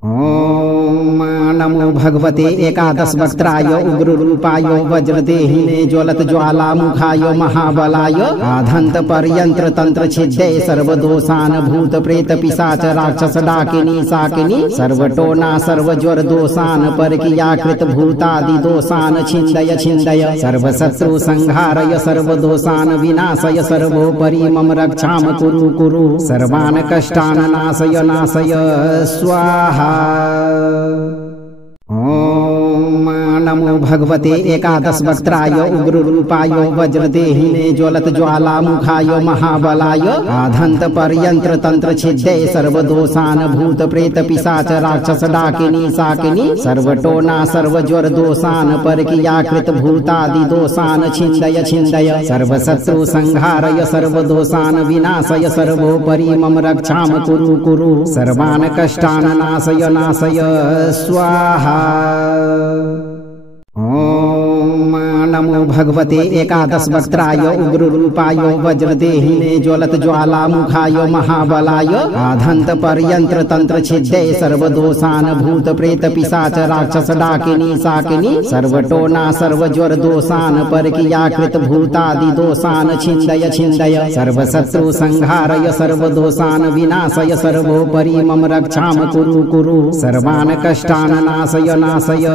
ओम नमो भगवते एकादश वक्त्राय उग्ररूपाय वज्रदेहिने ज्वलत ज्वालामुखाय महाबलाय आधंत पर्यंत्र तंत्र छिद्ये सर्वदोषान भूत प्रेत पिशाच राक्षस डाकिनी साकिनी सर्वटोना सर्वज्वर दोषान परकीयाकृत भूतादि दोषान छिन्दय छिन्दय सर्वशत्रु संहारय सर्वदोषान विनाशय सर्वोपरि मम रक्षाम कुरु कुरु सर्वान् कष्टान् नाशय नाशय स्वाहा। ओम नमो भगवते एकादश वक्त्राय उग्ररूपाय वज्रदेहिने ज्वलत ज्वालामुखाय महाबलाय आधंत पर्यंत्र तंत्र छिद्ये सर्वदोषान भूत प्रेत पिशाच राक्षस डाकिनी साकिनी सर्वटोना सर्वज्वर दोषान परकीयाकृत भूतादि दोषान छिन्दय छिन्दय सर्वशत्रु संहारय सर्वदोषान विनाशय सर्वोपरि मम रक्षाम कुरु कुरु सर्वान् कष्टान् नाशय नाशय स्वाहा। ओम नमो भगवते एकादश वक्त्राय उग्ररूपाय वज्रदेहिने ज्वलत ज्वालामुखाय महाबलाय आधंत पर्यंत्र तंत्र छिद्दे सर्वदोषान भूत प्रेत पिशाच राक्षस डाकिनी साकिनी सर्वटोना सर्वज्वर दोषान परकीयाकृत भूतादि दोषान छिन्दय छिन्दय सर्वशत्रु संहारय सर्वदोषान विनाशय सर्वोपरि मम रक्षाम कुरु कुरु सर्वान् कष्टान् नाशय नाशय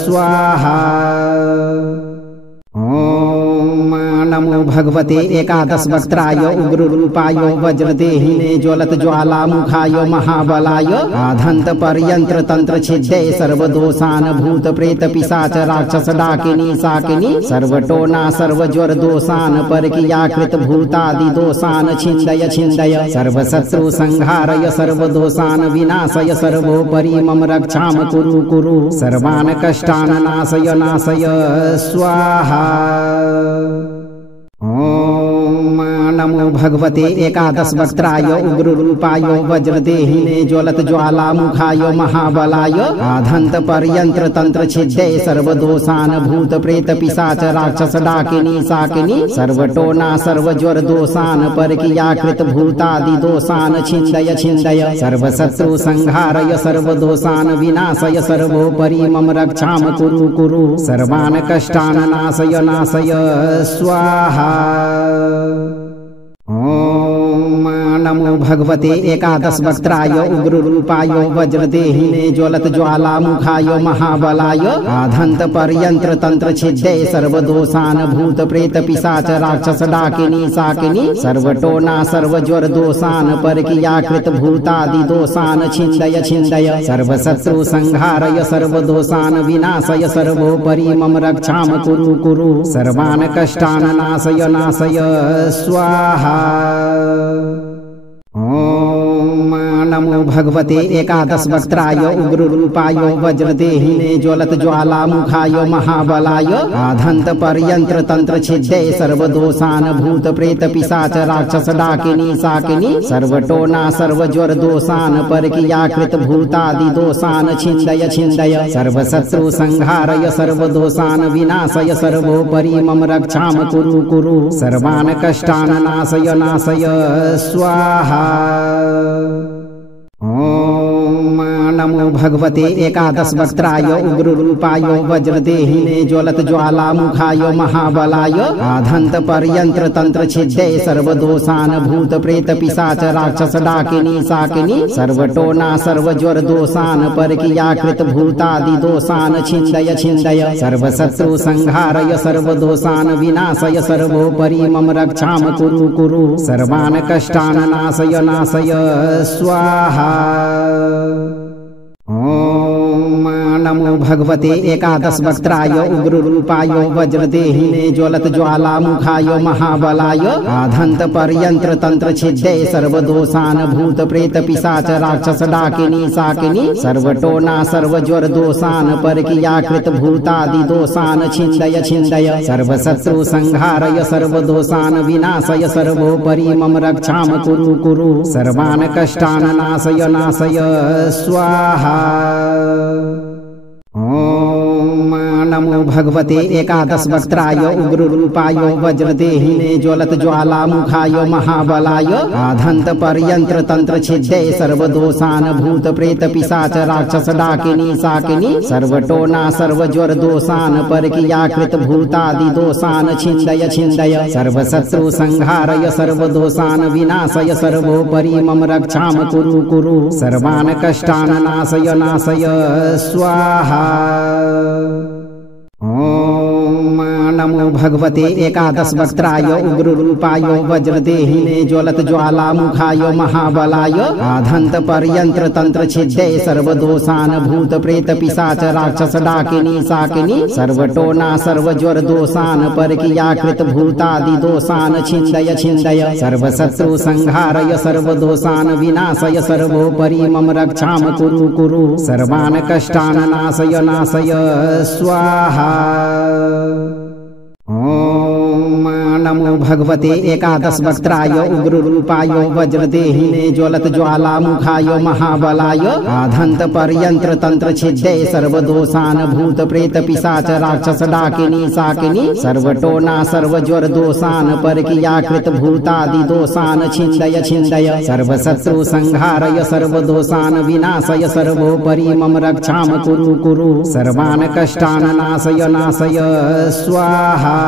स्वाहा। ओम नमो भगवते एकादश वक्त्राय उग्ररूपाय वज्रदेहिने ज्वलत ज्वालामुखाय महाबलाय आधंत पर्यंत्र तंत्र छिद्दे सर्वदोषान भूत प्रेत पिशाच राक्षस डाकिनी साकिनी सर्वटोना सर्वज्वर दोषान परकीयाकृत भूतादि दोषान छिन्दय छिन्दय सर्वशत्रु संहारय सर्वदोषान विनाशय सर्वोपरि मम रक्षाम कुरु कुरु सर्वान् कष्टान् नाशय नाशय स्वाहा। ओम नमो भगवते एकादश वक्त्राय उग्ररूपाय वज्रदेहिने ज्वलत ज्वालामुखाय महाबलाय आधंत पर्यंत्र तंत्र छिद्दे सर्वदोषान भूत प्रेत पिशाच राक्षस डाकिनी साकिनी सर्वटोना सर्वज्वर दोषान परकीयाकृत भूतादि दोषान छिन्दय छिन्दय सर्वशत्रु संहारय सर्वदोषान विनाशय सर्वोपरि मम रक्षाम कुरु कुरु सर्वान् कष्टान् नाशय नाशय स्वाहा। ओम नमो भगवते एकादश वक्त्राय उग्ररूपाय वज्रदेहिने ज्वलत ज्वालामुखाय महाबलाय आधंत पर्यंत्र तंत्र छिद्दे सर्वदोषान भूत प्रेत पिशाच राक्षस डाकिनी साकिनी सर्वटोना सर्वज्वर दोषान परकीयाकृत भूतादि दोषान छिन्दय छिन्दय सर्वशत्रु संहारय सर्वदोषान विनाशय सर्वोपरि मम रक्षाम कुरु कुरु सर्वान् कष्टान् नाशय नाशय स्वाहा। ओम नमो भगवते एकादश वक्त्राय उग्ररूपाय वज्रदेहिने ज्वलत ज्वालामुखाय महाबलाय आधंत पर्यंत्र तंत्र छिद्दे सर्वदोषान भूत प्रेत पिशाच राक्षस डाकिनी साकिनी सर्वटोना सर्वज्वर दोषान परकीयाकृत भूतादि दोषान छिन्दय छिन्दय सर्वशत्रु संहारय सर्वदोषान विनाशय सर्वोपरि मम रक्षाम कुरु कुरु सर्वान् कष्टान् नाशय नाशय स्वाहा। ओम नमो भगवते एकादश वक्त्राय उग्ररूपाय वज्रदेहिने ज्वलत ज्वालामुखाय महाबलाय आधंत पर्यंत्र तंत्र छिद्दे सर्वदोषान भूत प्रेत पिशाच राक्षस डाकिनी साकिनी सर्वटोना सर्वज्वर दोषान परकीयाकृत भूतादि दोषान छिन्दय छिन्दय सर्वशत्रु संहारय सर्वदोषान विनाशय सर्वोपरि मम रक्षाम कुरु कुरु सर्वान् कष्टान् नाशय नाशय स्वाहा। ओम नमो भगवते एकादश वक्त्राय उग्ररूपाय वज्रदेहिने ज्वलत ज्वालामुखाय महाबलाय आधंत पर्यंत्र तंत्र छिद्दे सर्वदोषान भूत प्रेत पिशाच राक्षस डाकिनी साकिनी सर्वटोना सर्वज्वर दोषान परकीयाकृत भूतादि दोषान छिन्दय छिन्दय सर्वशत्रु संहारय सर्वदोषान विनाशय सर्वोपरि मम रक्षाम कुरु कुरु सर्वान् कष्टान् नाशय नाशय स्वाहा। ओम नमो भगवते एकादश वक्त्राय उग्ररूपाय वज्रदेहिने ज्वलत ज्वालामुखाय महाबलाय आधंत पर्यंत्र तंत्र छिद्दे सर्वदोषान भूत प्रेत पिशाच राक्षस डाकिनी साकिनी सर्वटोना सर्वज्वर दोषान परकीयाकृत भूतादि दोषान छिन्दय छिन्दय सर्वशत्रु संहारय सर्वदोषान विनाशय सर्वोपरि मम रक्षाम कुरु कुरु सर्वान् कष्टान् नाशय नाशय स्वाहा। ओम नमो भगवते एकादश वक्त्राय उग्ररूपाय वज्रदेहिने ज्वलत ज्वालामुखाय महाबलाय आधंत पर्यंत्र तंत्र छिद्दे सर्वदोषान भूत प्रेत पिशाच राक्षस डाकिनी साकिनी सर्वटोना सर्वज्वर दोषान परकीयाकृत भूतादि दोषान छिन्दय छिन्दय सर्वशत्रु संहारय सर्वदोषान विनाशय सर्वोपरि मम रक्षाम कुरु कुरु सर्वान् कष्टान् नाशय नाशय स्वाहा। ओम नमो भगवते एकादश वक्त्राय उग्र रूपाय वज्रदेहिने ज्वलत ज्वालामुखाय महाबलाय आधंत पर्यंत्र तंत्र छिद्दे सर्वदोषान भूत प्रेत पिशाच राक्षस डाकिनी साकिनी सर्वटोना सर्वज्वर दोषान परकीयाकृत भूतादि दोषान छिन्दय छिन्दय सर्वशत्रु संहारय सर्वदोषान विनाशय सर्वोपरि मम रक्षाम कुरु कुरु सर्वान् कष्टान् नाशय नाशय स्वाहा।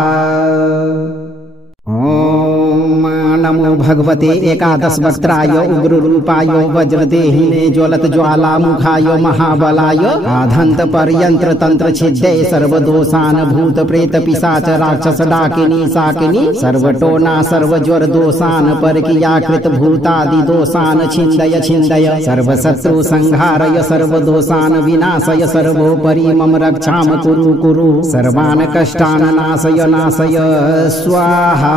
ओम नमो भगवते एकादश वक्त्राय उग्र रूपाय वज्रदेहिने ज्वलत ज्वालामुखाय महाबलाय आधंत पर्यंत्र तंत्र छिद्दे सर्वदोषान भूत प्रेत पिशाच राक्षस डाकिनी साकिनी सर्वटोना सर्वज्वर दोषान परकीयाकृत भूतादि दोषान छिन्दय छिन्दय सर्वशत्रु संहारय सर्वदोषान विनाशय सर्वोपरि मम रक्षाम कुरु कुरु सर्वान् कष्टान् नाशय नाशय स्वाहा।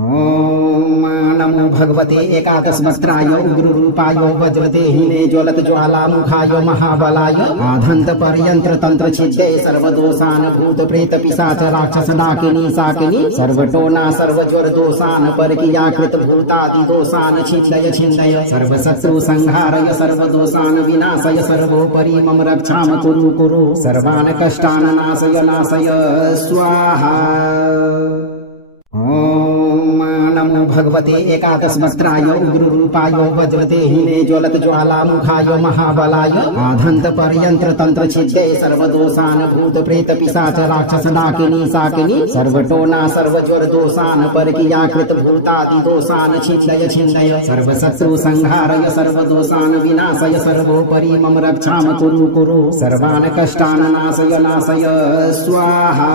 ओम नमो भगवते एकादश वक्त्राय उग्र रूपाय वज्रदेहिने ज्वलत ज्वालामुखाय महाबलाय आधंत पर्यंत्र तंत्र छिद्दे सर्वदोषान भूत प्रेत पिशाच राक्षस डाकिनी साकिनी सर्वटोना सर्वज्वर दोषान परकीयाकृत भूतादि दोषान छिन्दय छिन्दय सर्वशत्रु संहारय सर्वदोषान विनाशय सर्वोपरि मम रक्षाम कुरु कुरु सर्वान् कष्टान् नाशय नाशय स्वाहा। ओम नमो भगवते एकादश वक्त्राय उग्र रूपाय वज्रदेहिने ज्वलत ज्वालामुखाय महाबलाय आधंत पर्यंत्र तंत्र छिद्दे सर्वदोषान भूत प्रेत पिशाच राक्षस डाकिनी साकिनी सर्वटोना सर्वज्वर दोषान परकीयाकृत भूतादि दोषान छिन्दय छिन्दय सर्वशत्रु संहारय सर्वदोषान विनाशय सर्वोपरि मम रक्षाम कुरु कुरु सर्वान् कष्टान् नाशय नाशय स्वाहा।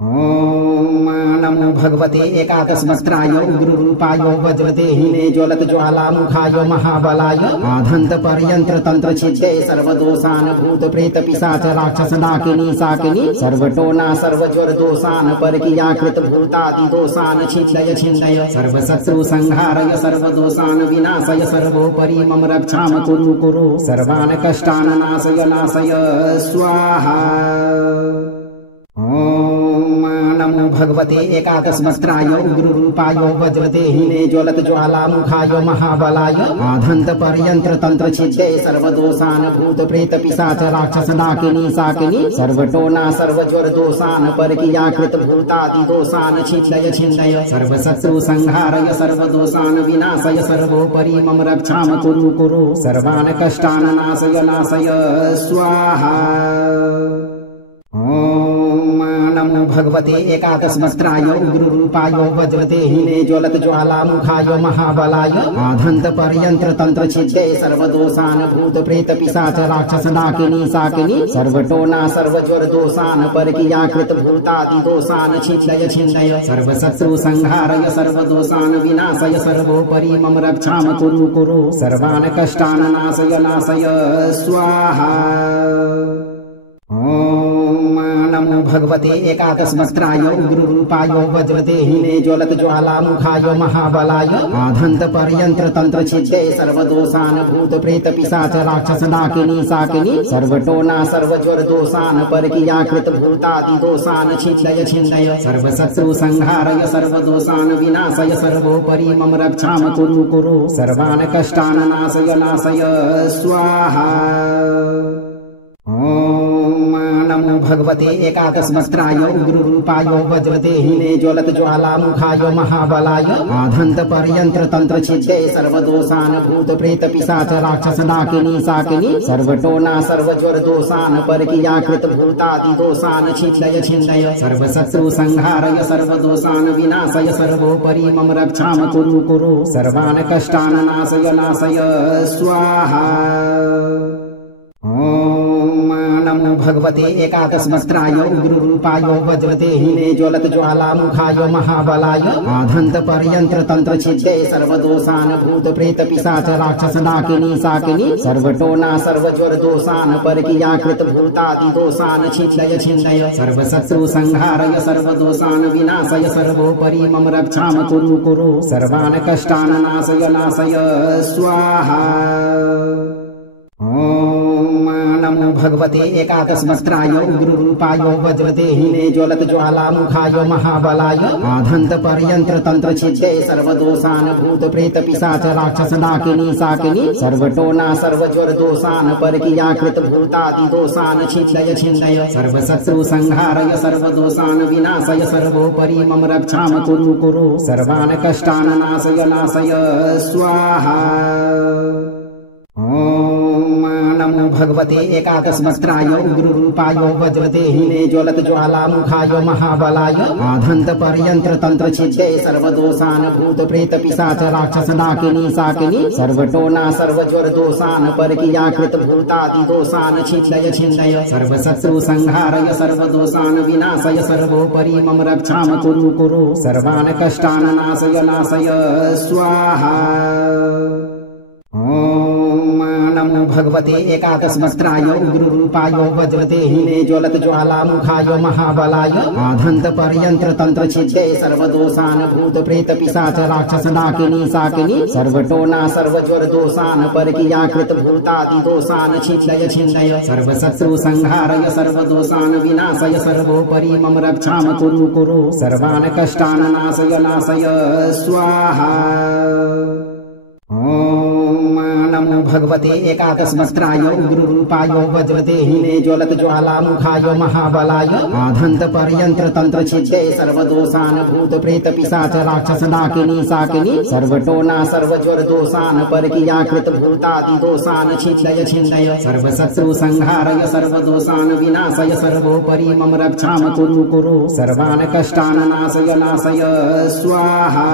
ओम नमो भगवते एकादश वक्त्राय उग्र रूपाय वज्रदेहिने ज्वलत ज्वालामुखाय महाबलाय आधंत पर्यंत्र तंत्र छिद्दे सर्वदोषान भूत प्रेत पिशाच राक्षस डाकिनी साकिनी सर्वटोना सर्वज्वर दोषान परकीयाकृत भूतादि दोषान छिन्दय छिन्दय सर्वशत्रु संहारय सर्वदोषान विनाशय सर्वोपरि मम रक्षाम कुरु कुरु सर्वान् कष्टान् नाशय नाशय स्वाहा। ओम नमो भगवते एकादश वक्त्राय उग्र रूपाय वज्रदेहिने ज्वलत ज्वालामुखाय महाबलाय आधंत पर्यंत्र तंत्र छिद्दे सर्वदोषान भूत प्रेत पिशाच राक्षस डाकिनी साकिनी सर्वटोना सर्वज्वर दोषान परकीयाकृत भूतादि दोषान छिन्दय छिन्दय सर्वशत्रु संहारय सर्वदोषान विनाशय सर्वोपरि मम रक्षाम कुरु कुरु सर्वान् कष्टान् नाशय नाशय स्वाहा। ओम नमो भगवते एकादश वक्त्राय उग्र रूपाय वज्रदेहिने ज्वलत ज्वालामुखाय महाबलाय आधंत पर्यंत्र तंत्र छिद्दे सर्वदोषान भूत प्रेत पिशाच राक्षस डाकिनी साकिनी सर्वटोना सर्वज्वर दोषान परकीयाकृत भूतादि दोषान छिन्दय छिन्दय सर्वशत्रु संहारय सर्वदोषान विनाशय सर्वोपरि मम रक्षाम कुरु कुरु सर्वान् कष्टान् नाशय नाशय स्वाहा। ओम नमो भगवते एकादश वक्त्राय उग्र रूपाय वज्रदेहिने ज्वलत ज्वालामुखाय महाबलाय आधंत पर्यंत्र तंत्र छिद्दे सर्वदोषान भूत प्रेत पिशाच राक्षस डाकिनी साकिनी सर्वटोना सर्वज्वर दोषान परकीयाकृत भूतादि दोषान छिन्दय छिन्दय सर्वशत्रु संहारय सर्वदोषान विनाशय सर्वोपरि मम रक्षाम कुरु कुरु सर्वान् कष्टान् नाशय नाशय स्वाहा। ओम नमो भगवते एकादश वक्त्राय उग्र रूपाय वज्रदेहिने ज्वलत ज्वालामुखाय महाबलाय आधंत पर्यंत्र तंत्र छिद्दे सर्वदोषान भूत प्रेत पिशाच राक्षस डाकिनी साकिनी सर्वटोना सर्वज्वर दोषान परकीयाकृत भूतादि दोषान छिन्दय छिन्दय सर्वशत्रु संहारय सर्वदोषान विनाशय सर्वोपरि मम रक्षाम कुरु कुरु सर्वान् कष्टान् नाशय नाशय स्वाहा। ओम नमो भगवते एकादश वक्त्राय उग्र रूपाय वज्रदेहिने ज्वलत ज्वालामुखाय महाबलाय आधंत पर्यंत्र तंत्र छिद्दे सर्वदोषान भूत प्रेत पिशाच राक्षस डाकिनी साकिनी सर्वटोना सर्वज्वर दोषान परकीयाकृत भूतादि दोषान छिन्दय छिन्दय सर्वशत्रु संहारय सर्वदोषान विनाशय सर्वोपरि मम रक्षाम कुरु कुरु सर्वान् कष्टान् नाशय नाशय स्वाहा। ओम नमो भगवते एकादशवक्त्राय उग्ररूपाय वज्रदेहिने ज्वलत ज्वालामुखाय महाबलाय आधंत पर्यंत्र तंत्र छिद्ये सर्वदोषान् भूत प्रेत पिशाच राक्षस डाकिनी शाकिनी सर्वटोना सर्वज्वर दोषान् परकीयाकृत भूतादि दोषान् छिद्दय छिन्दय सर्वशत्रु संहारय सर्वदोषान् विनाशय सर्वोपरि मम रक्षाम कुरु कुरु सर्वान् कष्टान् नाशय नाशय स्वाहा। ओम नमो भगवते एकादशवक्त्राय उग्ररूपाय वज्रदेहिने ज्वलत ज्वालामुखाय महाबलाय आधंत पर्यंत्र तंत्र छिद्ये सर्वदोषान् भूत प्रेत पिशाच राक्षस डाकिनी शाकिनी सर्वटोना सर्वज्वर दोषान् परकीयाकृत भूतादि दोषान् छिद्दय छिन्दय सर्वशत्रु संहारय सर्वदोषान् विनाशय सर्वोपरि मम रक्षाम कुरु कुरु सर्वान् कष्टान् नाशय नाशय स्वाहा। ओम नमो भगवते एकादशवक्त्राय उग्ररूपाय वज्रदेहिने ज्वलत ज्वालामुखाय महाबलाय आधंत पर्यंत्र तंत्र छिद्ये सर्वदोषान् भूत प्रेत पिशाच राक्षस डाकिनी शाकिनी सर्वटोना सर्वज्वर दोषान् परकीयाकृत भूतादि दोषान् छिद्दय छिन्दय सर्वशत्रु संहारय सर्वदोषान् विनाशय सर्वोपरि मम रक्षाम कुरु कुरु सर्वान् कष्टान् नाशय नाशय स्वाहा। ओम नमो भगवते एकादशवक्त्राय उग्ररूपाय वज्रदेहिने ज्वलत ज्वालामुखाय महाबलाय आधंत पर्यंत्र तंत्र छिद्ये सर्वदोषान् भूत प्रेत पिशाच राक्षस डाकिनी शाकिनी सर्वटोना सर्वज्वर दोषान् परकीयाकृत भूतादि दोषान् छिद्दय छिन्दय सर्वशत्रु संहारय सर्वदोषान् विनाशय सर्वोपरि मम रक्षाम कुरु कुरु सर्वान् कष्टान् नाशय नाशय स्वाहा।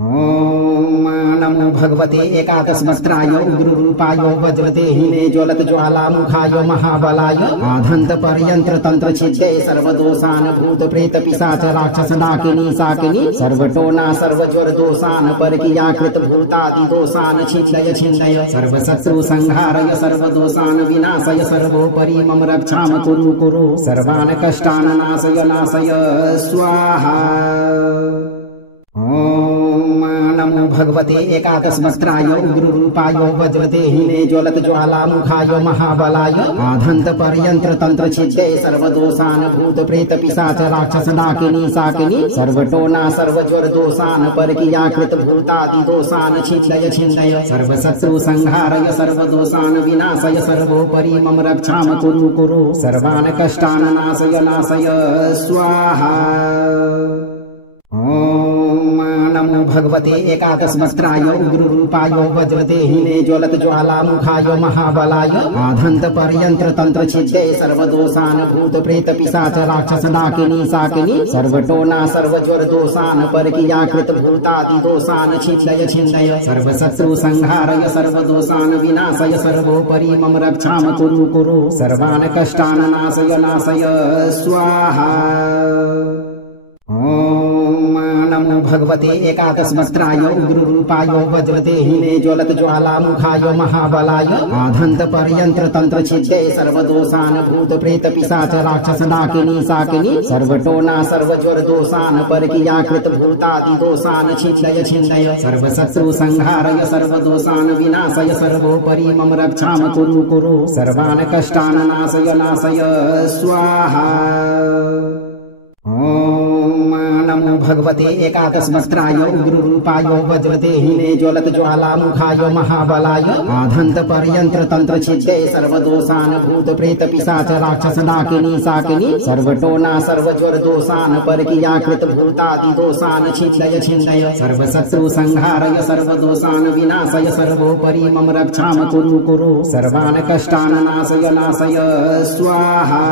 ओम नमो भगवते एकादशवक्त्राय उग्ररूपाय वज्रदेहिने ज्वलत ज्वालामुखाय महाबलाय आधंत पर्यंत्र तंत्र छिद्ये सर्वदोषान् भूत प्रेत पिशाच राक्षस डाकिनी शाकिनी सर्वटोना सर्वज्वर दोषान् परकीयाकृत भूतादि दोषान् छिद्दय छिन्दय सर्वशत्रु संहारय सर्वदोषान् विनाशय सर्वोपरि मम रक्षाम कुरु कुरु सर्वान् कष्टान् नाशय नाशय स्वाहा। ओम नमो भगवते एकादशवक्त्राय उग्ररूपाय वज्रदेहिने ज्वलत ज्वालामुखाय महाबलाय आधंत पर्यंत्र तंत्र छिद्ये सर्वदोषान् भूत प्रेत पिशाच राक्षस डाकिनी शाकिनी सर्वटोना सर्वज्वर दोषान् परकीयाकृत भूतादि दोषान् छिद्दय छिन्दय सर्वशत्रु संहारय सर्वदोषान् विनाशय सर्वोपरि मम रक्षाम कुरु कुरु सर्वान् कष्टान् नाशय नाशय स्वाहा। ओम नमो भगवते एकादशवक्त्राय उग्ररूपाय वज्रदेहिने ज्वलत ज्वालामुखाय महाबलाय आधंत पर्यंत्र तंत्र छिद्ये सर्वदोषान् भूत प्रेत पिशाच राक्षस डाकिनी शाकिनी सर्वटोना सर्वज्वर दोषान् परकीयाकृत भूतादि दोषान् छिद्दय छिन्दय सर्वशत्रु संहारय सर्वदोषान् विनाशय सर्वोपरि मम रक्षाम कुरु कुरु सर्वान् कष्टान् नाशय नाशय स्वाहा। ओम नमो भगवते एकादशवक्त्राय उग्ररूपाय वज्रदेहिने ज्वलत ज्वालामुखाय महाबलाय आधंत पर्यंत्र तंत्र छिद्ये सर्वदोषान् भूत प्रेत पिशाच राक्षस डाकिनी शाकिनी सर्वटोना सर्वज्वर दोषान् परकीयाकृत भूतादि दोषान् छिद्दय छिन्दय सर्वशत्रु संहारय सर्वदोषान् विनाशय सर्वोपरि मम रक्षाम कुरु कुरु सर्वान् कष्टान् नाशय नाशय स्वाहा। ओम नमो भगवते एकादशवक्त्राय उग्ररूपाय वज्रदेहिने ज्वलत ज्वालामुखाय महाबलाय आधंत पर्यंत्र तंत्र छिद्ये सर्वदोषान् भूत प्रेत पिशाच राक्षस डाकिनी शाकिनी सर्वटोना सर्वज्वर दोषान् परकीयाकृत भूतादि दोषान् छिद्दय छिन्दय सर्वशत्रु संहारय सर्वदोषान् विनाशय सर्वोपरि मम रक्षाम कुरु कुरु सर्वान् कष्टान् नाशय नाशय स्वाहा।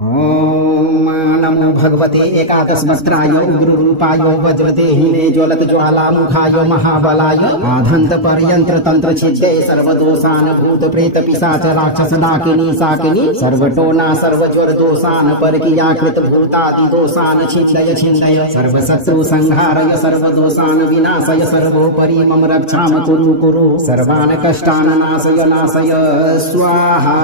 ओम नमो भगवते एकादशवक्त्राय उग्ररूपाय वज्रदेहिने ज्वलत ज्वालामुखाय महाबलाय आधंत पर्यंत्र तंत्र छिद्ये सर्वदोषान् भूत प्रेत पिशाच राक्षस डाकिनी शाकिनी सर्वटोना सर्वज्वर दोषान् परकीयाकृत भूतादि दोषान् छिद्दय छिन्दय सर्वशत्रु संहारय सर्वदोषान् विनाशय सर्वोपरि मम रक्षाम कुरु कुरु सर्वान् कष्टान् नाशय नाशय स्वाहा।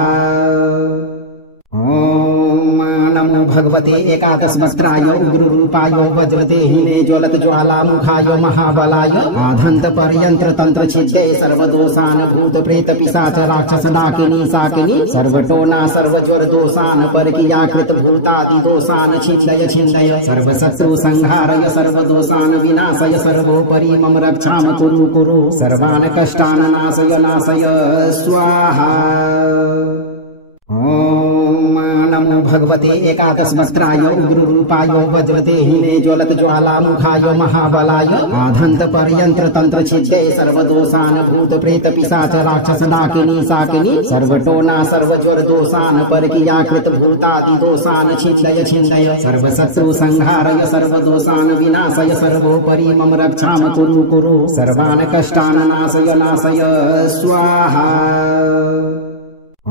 ओम नमो भगवते एकादशवक्त्राय उग्ररूपाय वज्रदेहिने ज्वलतज्वालामुखाय महाबलाय आधन्त पर्यन्त्र तंत्र छिद्ये सर्वदोषान् भूत प्रेत पिशाच राक्षस डाकिनी साकिनी सर्वटोना सर्वज्वर दोषान् परकीयाकृत भूतादि दोषान् छिद्य छिन्दय सर्वशत्रु संहारय सर्वदोषान् विनाशय सर्वोपरि मम रक्षाम कुरु कुरु सर्वान् कष्टान् नाशय नाशय स्वाहा। ओम नमो भगवते एकादशवक्त्राय उग्ररूपाय वज्रदेहिने ज्वलतज्वालामुखाय महाबलाय आधन्त पर्यन्त्र तंत्र छिद्ये सर्वदोषान् भूत प्रेत पिशाच राक्षस डाकिनी साकिनी सर्वटोना सर्वज्वर दोषान् परकीयाकृत भूतादि दोषान् छिद्य छिन्दय सर्वशत्रु संहारय सर्वदोषान् विनाशय सर्वोपरि मम रक्षाम कुरु कुरु सर्वान् कष्टान् नाशय नाशय स्वाहा।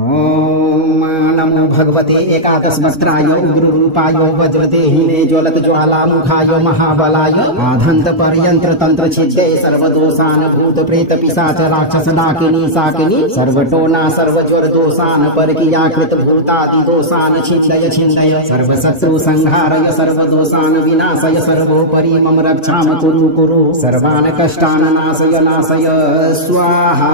ओम नमो भगवते एकादशवक्त्राय उग्ररूपाय वज्रदेहिने ज्वलतज्वालामुखाय महाबलाय आधन्त पर्यन्त्र तंत्र छिद्ये सर्वदोषान् भूत प्रेत पिशाच राक्षस डाकिनी साकिनी सर्वटोना सर्वज्वर दोषान् परकीयाकृत भूतादि दोषान् छिद्य छिन्दय सर्वशत्रु संहारय सर्वदोषान् विनाशय सर्वोपरि मम रक्षाम कुरु कुरु सर्वान् कष्टान् नाशय नाशय स्वाहा।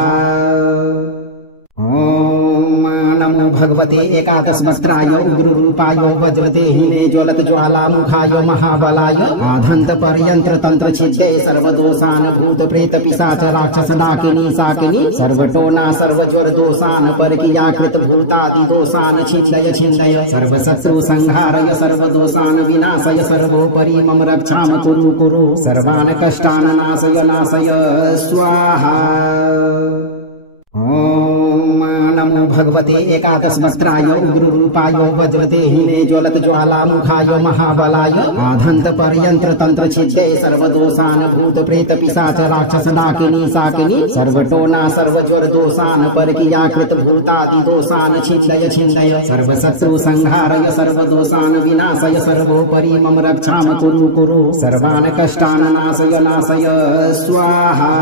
ओम नमो भगवते एकादशवक्त्राय उग्ररूपाय वज्रदेहिने ज्वलतज्वालामुखाय महाबलाय आधन्त पर्यन्त्र तंत्र छिद्ये सर्वदोषान् भूत प्रेत पिशाच राक्षस डाकिनी साकिनी सर्वटोना सर्वज्वर दोषान् परकीयाकृत भूतादि दोषान् छिद्य छिन्दय सर्वशत्रु संहारय सर्वदोषान् विनाशय सर्वोपरि मम रक्षाम कुरु कुरु सर्वान् कष्टान् नाशय नाशय स्वाहा। ओम नमो भगवते एकादशवक्त्राय उग्ररूपाय वज्रदेहिने ज्वलतज्वालामुखाय महाबलाय आधन्त पर्यन्त्र तंत्र छिद्ये सर्वदोषान् भूत प्रेत पिशाच राक्षस डाकिनी साकिनी सर्वटोना सर्वज्वर दोषान् परकीयाकृत भूतादि दोषान् छिद्य छिन्दय सर्वशत्रु संहारय सर्वदोषान् विनाशय सर्वोपरि मम रक्षाम कुरु कुरु सर्वान् कष्टान् नाशय नाशय स्वाहा।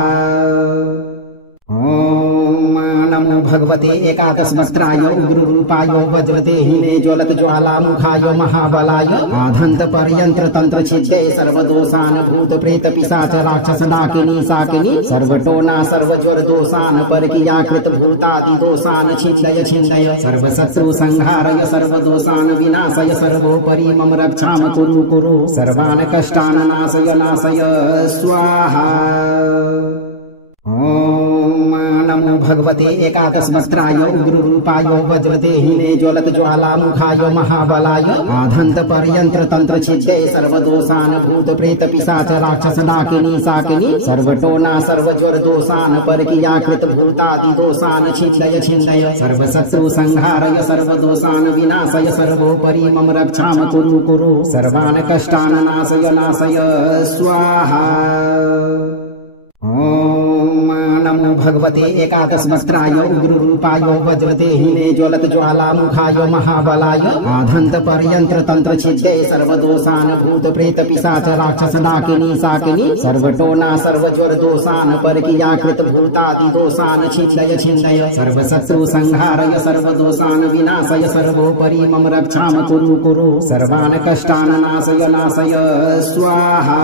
ओम नमो भगवते एकादशवक्त्राय उग्ररूपाय वज्रदेहिने ज्वलतज्वालामुखाय महाबलाय आधन्त पर्यन्त्र तंत्र छिद्ये सर्वदोषान् भूत प्रेत पिशाच राक्षस डाकिनी साकिनी सर्वटोना सर्वज्वर दोषान् परकीयाकृत भूतादि दोषान् छिद्य छिन्दय सर्वशत्रु संहारय सर्वदोषान् विनाशय सर्वोपरि मम रक्षाम कुरु कुरु सर्वान् कष्टान् नाशय नाशय स्वाहा। ओम नमो भगवते एकादशवक्त्राय उग्ररूपाय वज्रदेहिने ज्वलतज्वालामुखाय महाबलाय आधन्त पर्यन्त्र तंत्र छिद्ये सर्वदोषान् भूत प्रेत पिशाच राक्षस डाकिनी साकिनी सर्वटोना सर्वज्वर दोषान् परकीयाकृत भूतादि दोषान् छिद्य छिन्दय सर्वशत्रु संहारय सर्वदोषान् विनाशय सर्वोपरि मम रक्षाम कुरु कुरु सर्वान् कष्टान् नाशय नाशय स्वाहा। ओम नमो भगवते एकादशवक्त्राय उग्ररूपाय वज्रदेहिने ज्वलतज्वालामुखाय महाबलाय आधन्त पर्यन्त्र तंत्र छिद्ये सर्वदोषान् भूत प्रेत पिशाच राक्षस डाकिनी साकिनी सर्वटोना सर्वज्वर दोषान् परकीयाकृत भूतादि दोषान् छिद्य छिन्दय सर्वशत्रु संहारय सर्वदोषान् विनाशय सर्वोपरि मम रक्षाम कुरु कुरु सर्वान् कष्टान् नाशय नाशय स्वाहा।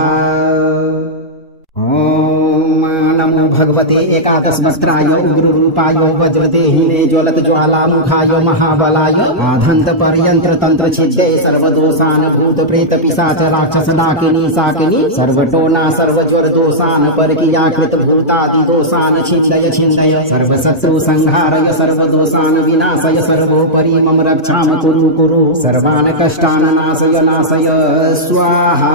ओम नमो भगवते एकादशवक्त्राय उग्ररूपाय वज्रदेहिने ज्वलतज्वालामुखाय महाबलाय आधन्त पर्यन्त्र तंत्र छिद्ये सर्वदोषान् भूत प्रेत पिशाच राक्षस डाकिनी साकिनी सर्वटोना सर्वज्वर दोषान् परकीयाकृत भूतादि दोषान् छिद्य छिन्दय सर्वशत्रु संहारय सर्वदोषान् विनाशय सर्वोपरि मम रक्षाम कुरु कुरु सर्वान् कष्टान् नाशय नाशय स्वाहा।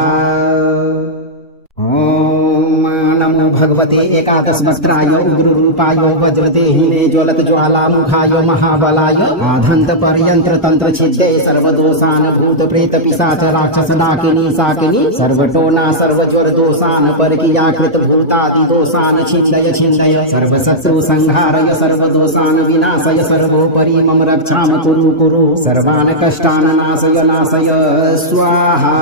ओम नमो भगवते एकादशवक्त्राय उग्ररूपाय वज्रदेहिने ज्वलतज्वालामुखाय महाबलाय आधन्त पर्यन्त्र तंत्र छिद्ये सर्वदोषान् भूत प्रेत पिशाच राक्षस डाकिनी साकिनी सर्वटोना सर्वज्वर दोषान् परकीयाकृत भूतादि दोषान् छिद्य छिन्दय सर्वशत्रु संहारय सर्वदोषान् विनाशय सर्वोपरि मम रक्षाम कुरु कुरु सर्वान् कष्टान् नाशय नाशय स्वाहा।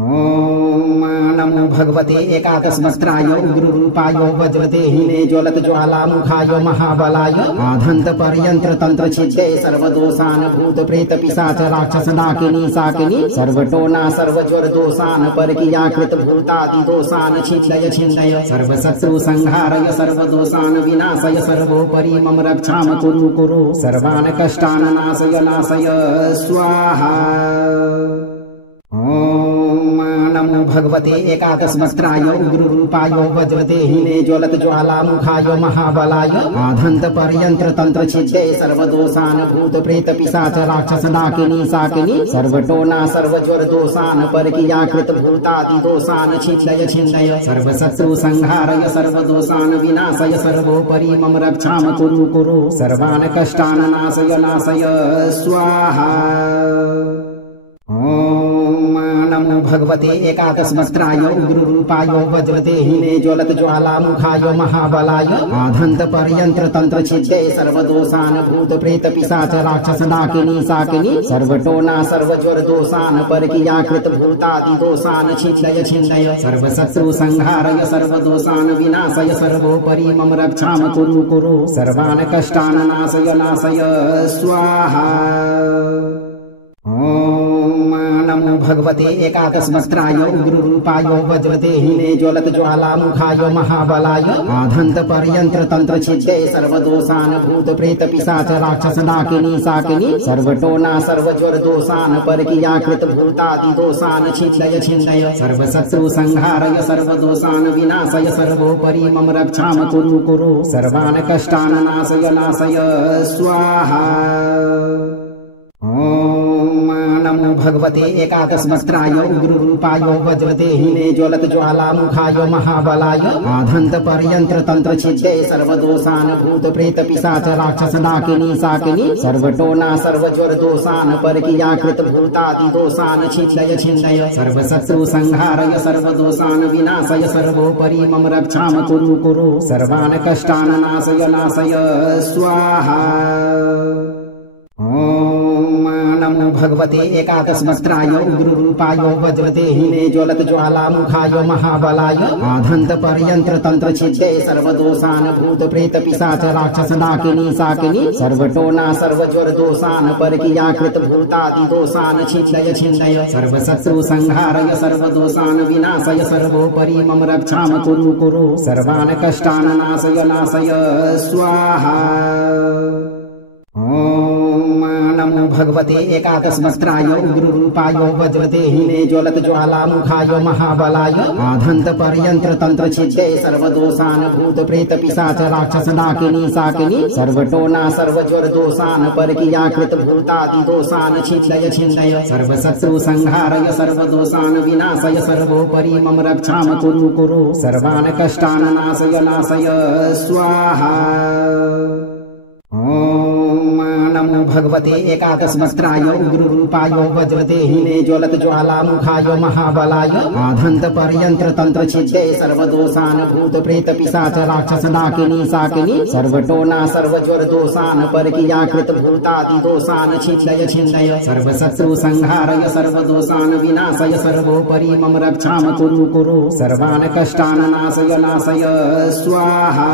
ओम नमो भगवते एकादश वक्त्राय उग्र रूपाय वज्रदेहिने ज्वलत ज्वालामुखाय महाबलाय आधंत पर्यंत्र तंत्र छिद्दे सर्वदोषान भूत प्रेत पिशाच राक्षस डाकिनी साकिनी सर्वटोना सर्वज्वर दोषान परकीयाकृत भूतादि दोषान छिद्दय छिन्दय सर्वशत्रु संहारय सर्वदोषान विनाशय सर्वोपरि मम रक्षाम कुरु कुरु सर्वान् कष्टान् नाशय नाशय स्वाहा। ओम नमो भगवते एकादश वक्त्राय उग्र रूपाय वज्रदेहिने ज्वलत ज्वालामुखाय महाबलाय आधंत पर्यंत्र तंत्र छिद्दे सर्वदोषान भूत प्रेत पिशाच राक्षस डाकिनी साकिनी सर्वटोना सर्वज्वर दोषान परकीयाकृत भूतादि दोषान छिद्दय छिन्दय सर्वशत्रु संहारय सर्वदोषान विनाशय सर्वोपरि मम रक्षाम कुरु कुरु सर्वान् कष्टान् नाशय नाशय स्वाहा। ओम नमो भगवते एकादश वक्त्राय उग्र रूपाय वज्रदेहिने ज्वलत ज्वालामुखाय महाबलाय आधंत पर्यंत्र तंत्र छिद्दे सर्वदोषान भूत प्रेत पिशाच राक्षस डाकिनी साकिनी सर्वटोना सर्वज्वर दोषान परकीयाकृत भूतादि दोषान छिद्दय छिन्दय सर्वशत्रु संहारय सर्वदोषान विनाशय सर्वोपरि मम रक्षाम कुरु कुरु सर्वान् कष्टान् नाशय नाशय स्वाहा। ओम नमो भगवते एकादश वक्त्राय उग्र रूपाय वज्रदेहिने ज्वलत ज्वालामुखाय महाबलाय आधंत पर्यंत्र तंत्र छिद्दे सर्वदोषान भूत प्रेत पिशाच राक्षस डाकिनी साकिनी सर्वटोना सर्वज्वर दोषान परकीयाकृत भूतादि दोषान छिद्दय छिन्दय सर्वशत्रु संहारय सर्वदोषान विनाशय सर्वोपरि मम रक्षाम कुरु कुरु सर्वान् कष्टान् नाशय नाशय स्वाहा। ओम नमो भगवते एकादश वक्त्राय उग्र रूपाय वज्रदेहिने ज्वलत ज्वालामुखाय महाबलाय आधंत पर्यंत्र तंत्र छिद्दे सर्वदोषान भूत प्रेत पिशाच राक्षस डाकिनी साकिनी सर्वटोना सर्वज्वर दोषान परकीयाकृत भूतादि दोषान छिद्दय छिन्दय सर्वशत्रु संहारय सर्वदोषान विनाशय सर्वोपरि मम रक्षाम कुरु कुरु सर्वान् कष्टान् नाशय नाशय स्वाहा। ओम नमो भगवते एकादश वक्त्राय उग्र रूपाय वज्रदेहिने ज्वलत ज्वालामुखाय महाबलाय आधंत पर्यंत्र तंत्र छिद्दे सर्वदोषान भूत प्रेत पिशाच राक्षस डाकिनी साकिनी सर्वटोना सर्वज्वर दोषान परकीयाकृत भूतादि दोषान छिद्दय छिन्दय सर्वशत्रु संहारय सर्वदोषान विनाशय सर्वोपरि मम रक्षाम कुरु कुरु सर्वान् कष्टान् नाशय नाशय स्वाहा। ओम नमो भगवते एकादश वक्त्राय उग्र रूपाय वज्रदेहिने ज्वलत ज्वालामुखाय महाबलाय आधंत पर्यंत्र तंत्र छिद्दे सर्वदोषान भूत प्रेत पिशाच राक्षस डाकिनी साकिनी सर्वटोना सर्वज्वर दोषान परकीयाकृत भूतादि दोषान छिद्दय छिन्दय सर्वशत्रु संहारय सर्वदोषान विनाशय सर्वोपरि मम रक्षाम कुरु कुरु सर्वान् कष्टान् नाशय नाशय स्वाहा। ओम नमो भगवते एकादश वक्त्राय उग्र रूपाय वज्रदेहिने ज्वलत ज्वालामुखाय महाबलाय आधंत पर्यंत्र तंत्र छिद्दे सर्वदोषान भूत प्रेत पिशाच राक्षस डाकिनी साकिनी सर्वटोना सर्वज्वर दोषान परकीयाकृत भूतादि दोषान छिद्दय छिन्दय सर्वशत्रु संहारय सर्वदोषान विनाशय सर्वोपरि मम रक्षाम कुरु कुरु सर्वान् कष्टान् नाशय नाशय स्वाहा।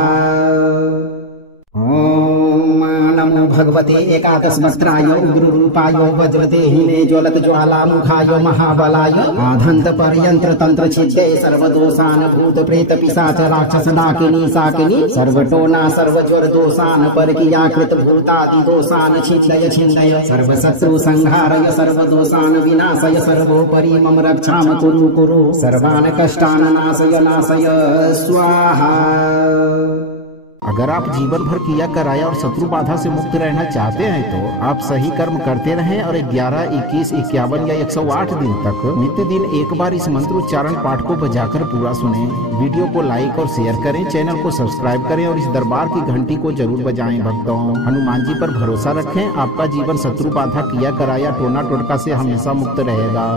ओम नमो भगवते एकादश वक्त्राय उग्र रूपाय वज्रदेहिने ज्वलत ज्वालामुखाय महाबलाय आधंत पर्यंत्र तंत्र छिद्दे सर्वदोषान भूत प्रेत पिशाच राक्षस डाकिनी साकिनी सर्वटोना सर्वज्वर दोषान परकीयाकृत भूतादि दोषान छिद्दय छिन्दय सर्वशत्रु संहारय सर्वदोषान विनाशय सर्वोपरि मम रक्षाम कुरु कुरु सर्वान् कष्टान् नाशय नाशय स्वाहा। अगर आप जीवन भर किया कराया और शत्रु बाधा से मुक्त रहना चाहते हैं तो आप सही कर्म करते रहें और 11, 21, 51 या 108 दिन तक नित्य दिन एक बार इस मंत्रोच्चारण पाठ को बजाकर पूरा सुनें। वीडियो को लाइक और शेयर करें, चैनल को सब्सक्राइब करें और इस दरबार की घंटी को जरूर बजाएं। भक्तों, हनुमान जी पर भरोसा रखें, आपका जीवन शत्रु बाधा किया कराया टोना टोटका से हमेशा मुक्त रहेगा।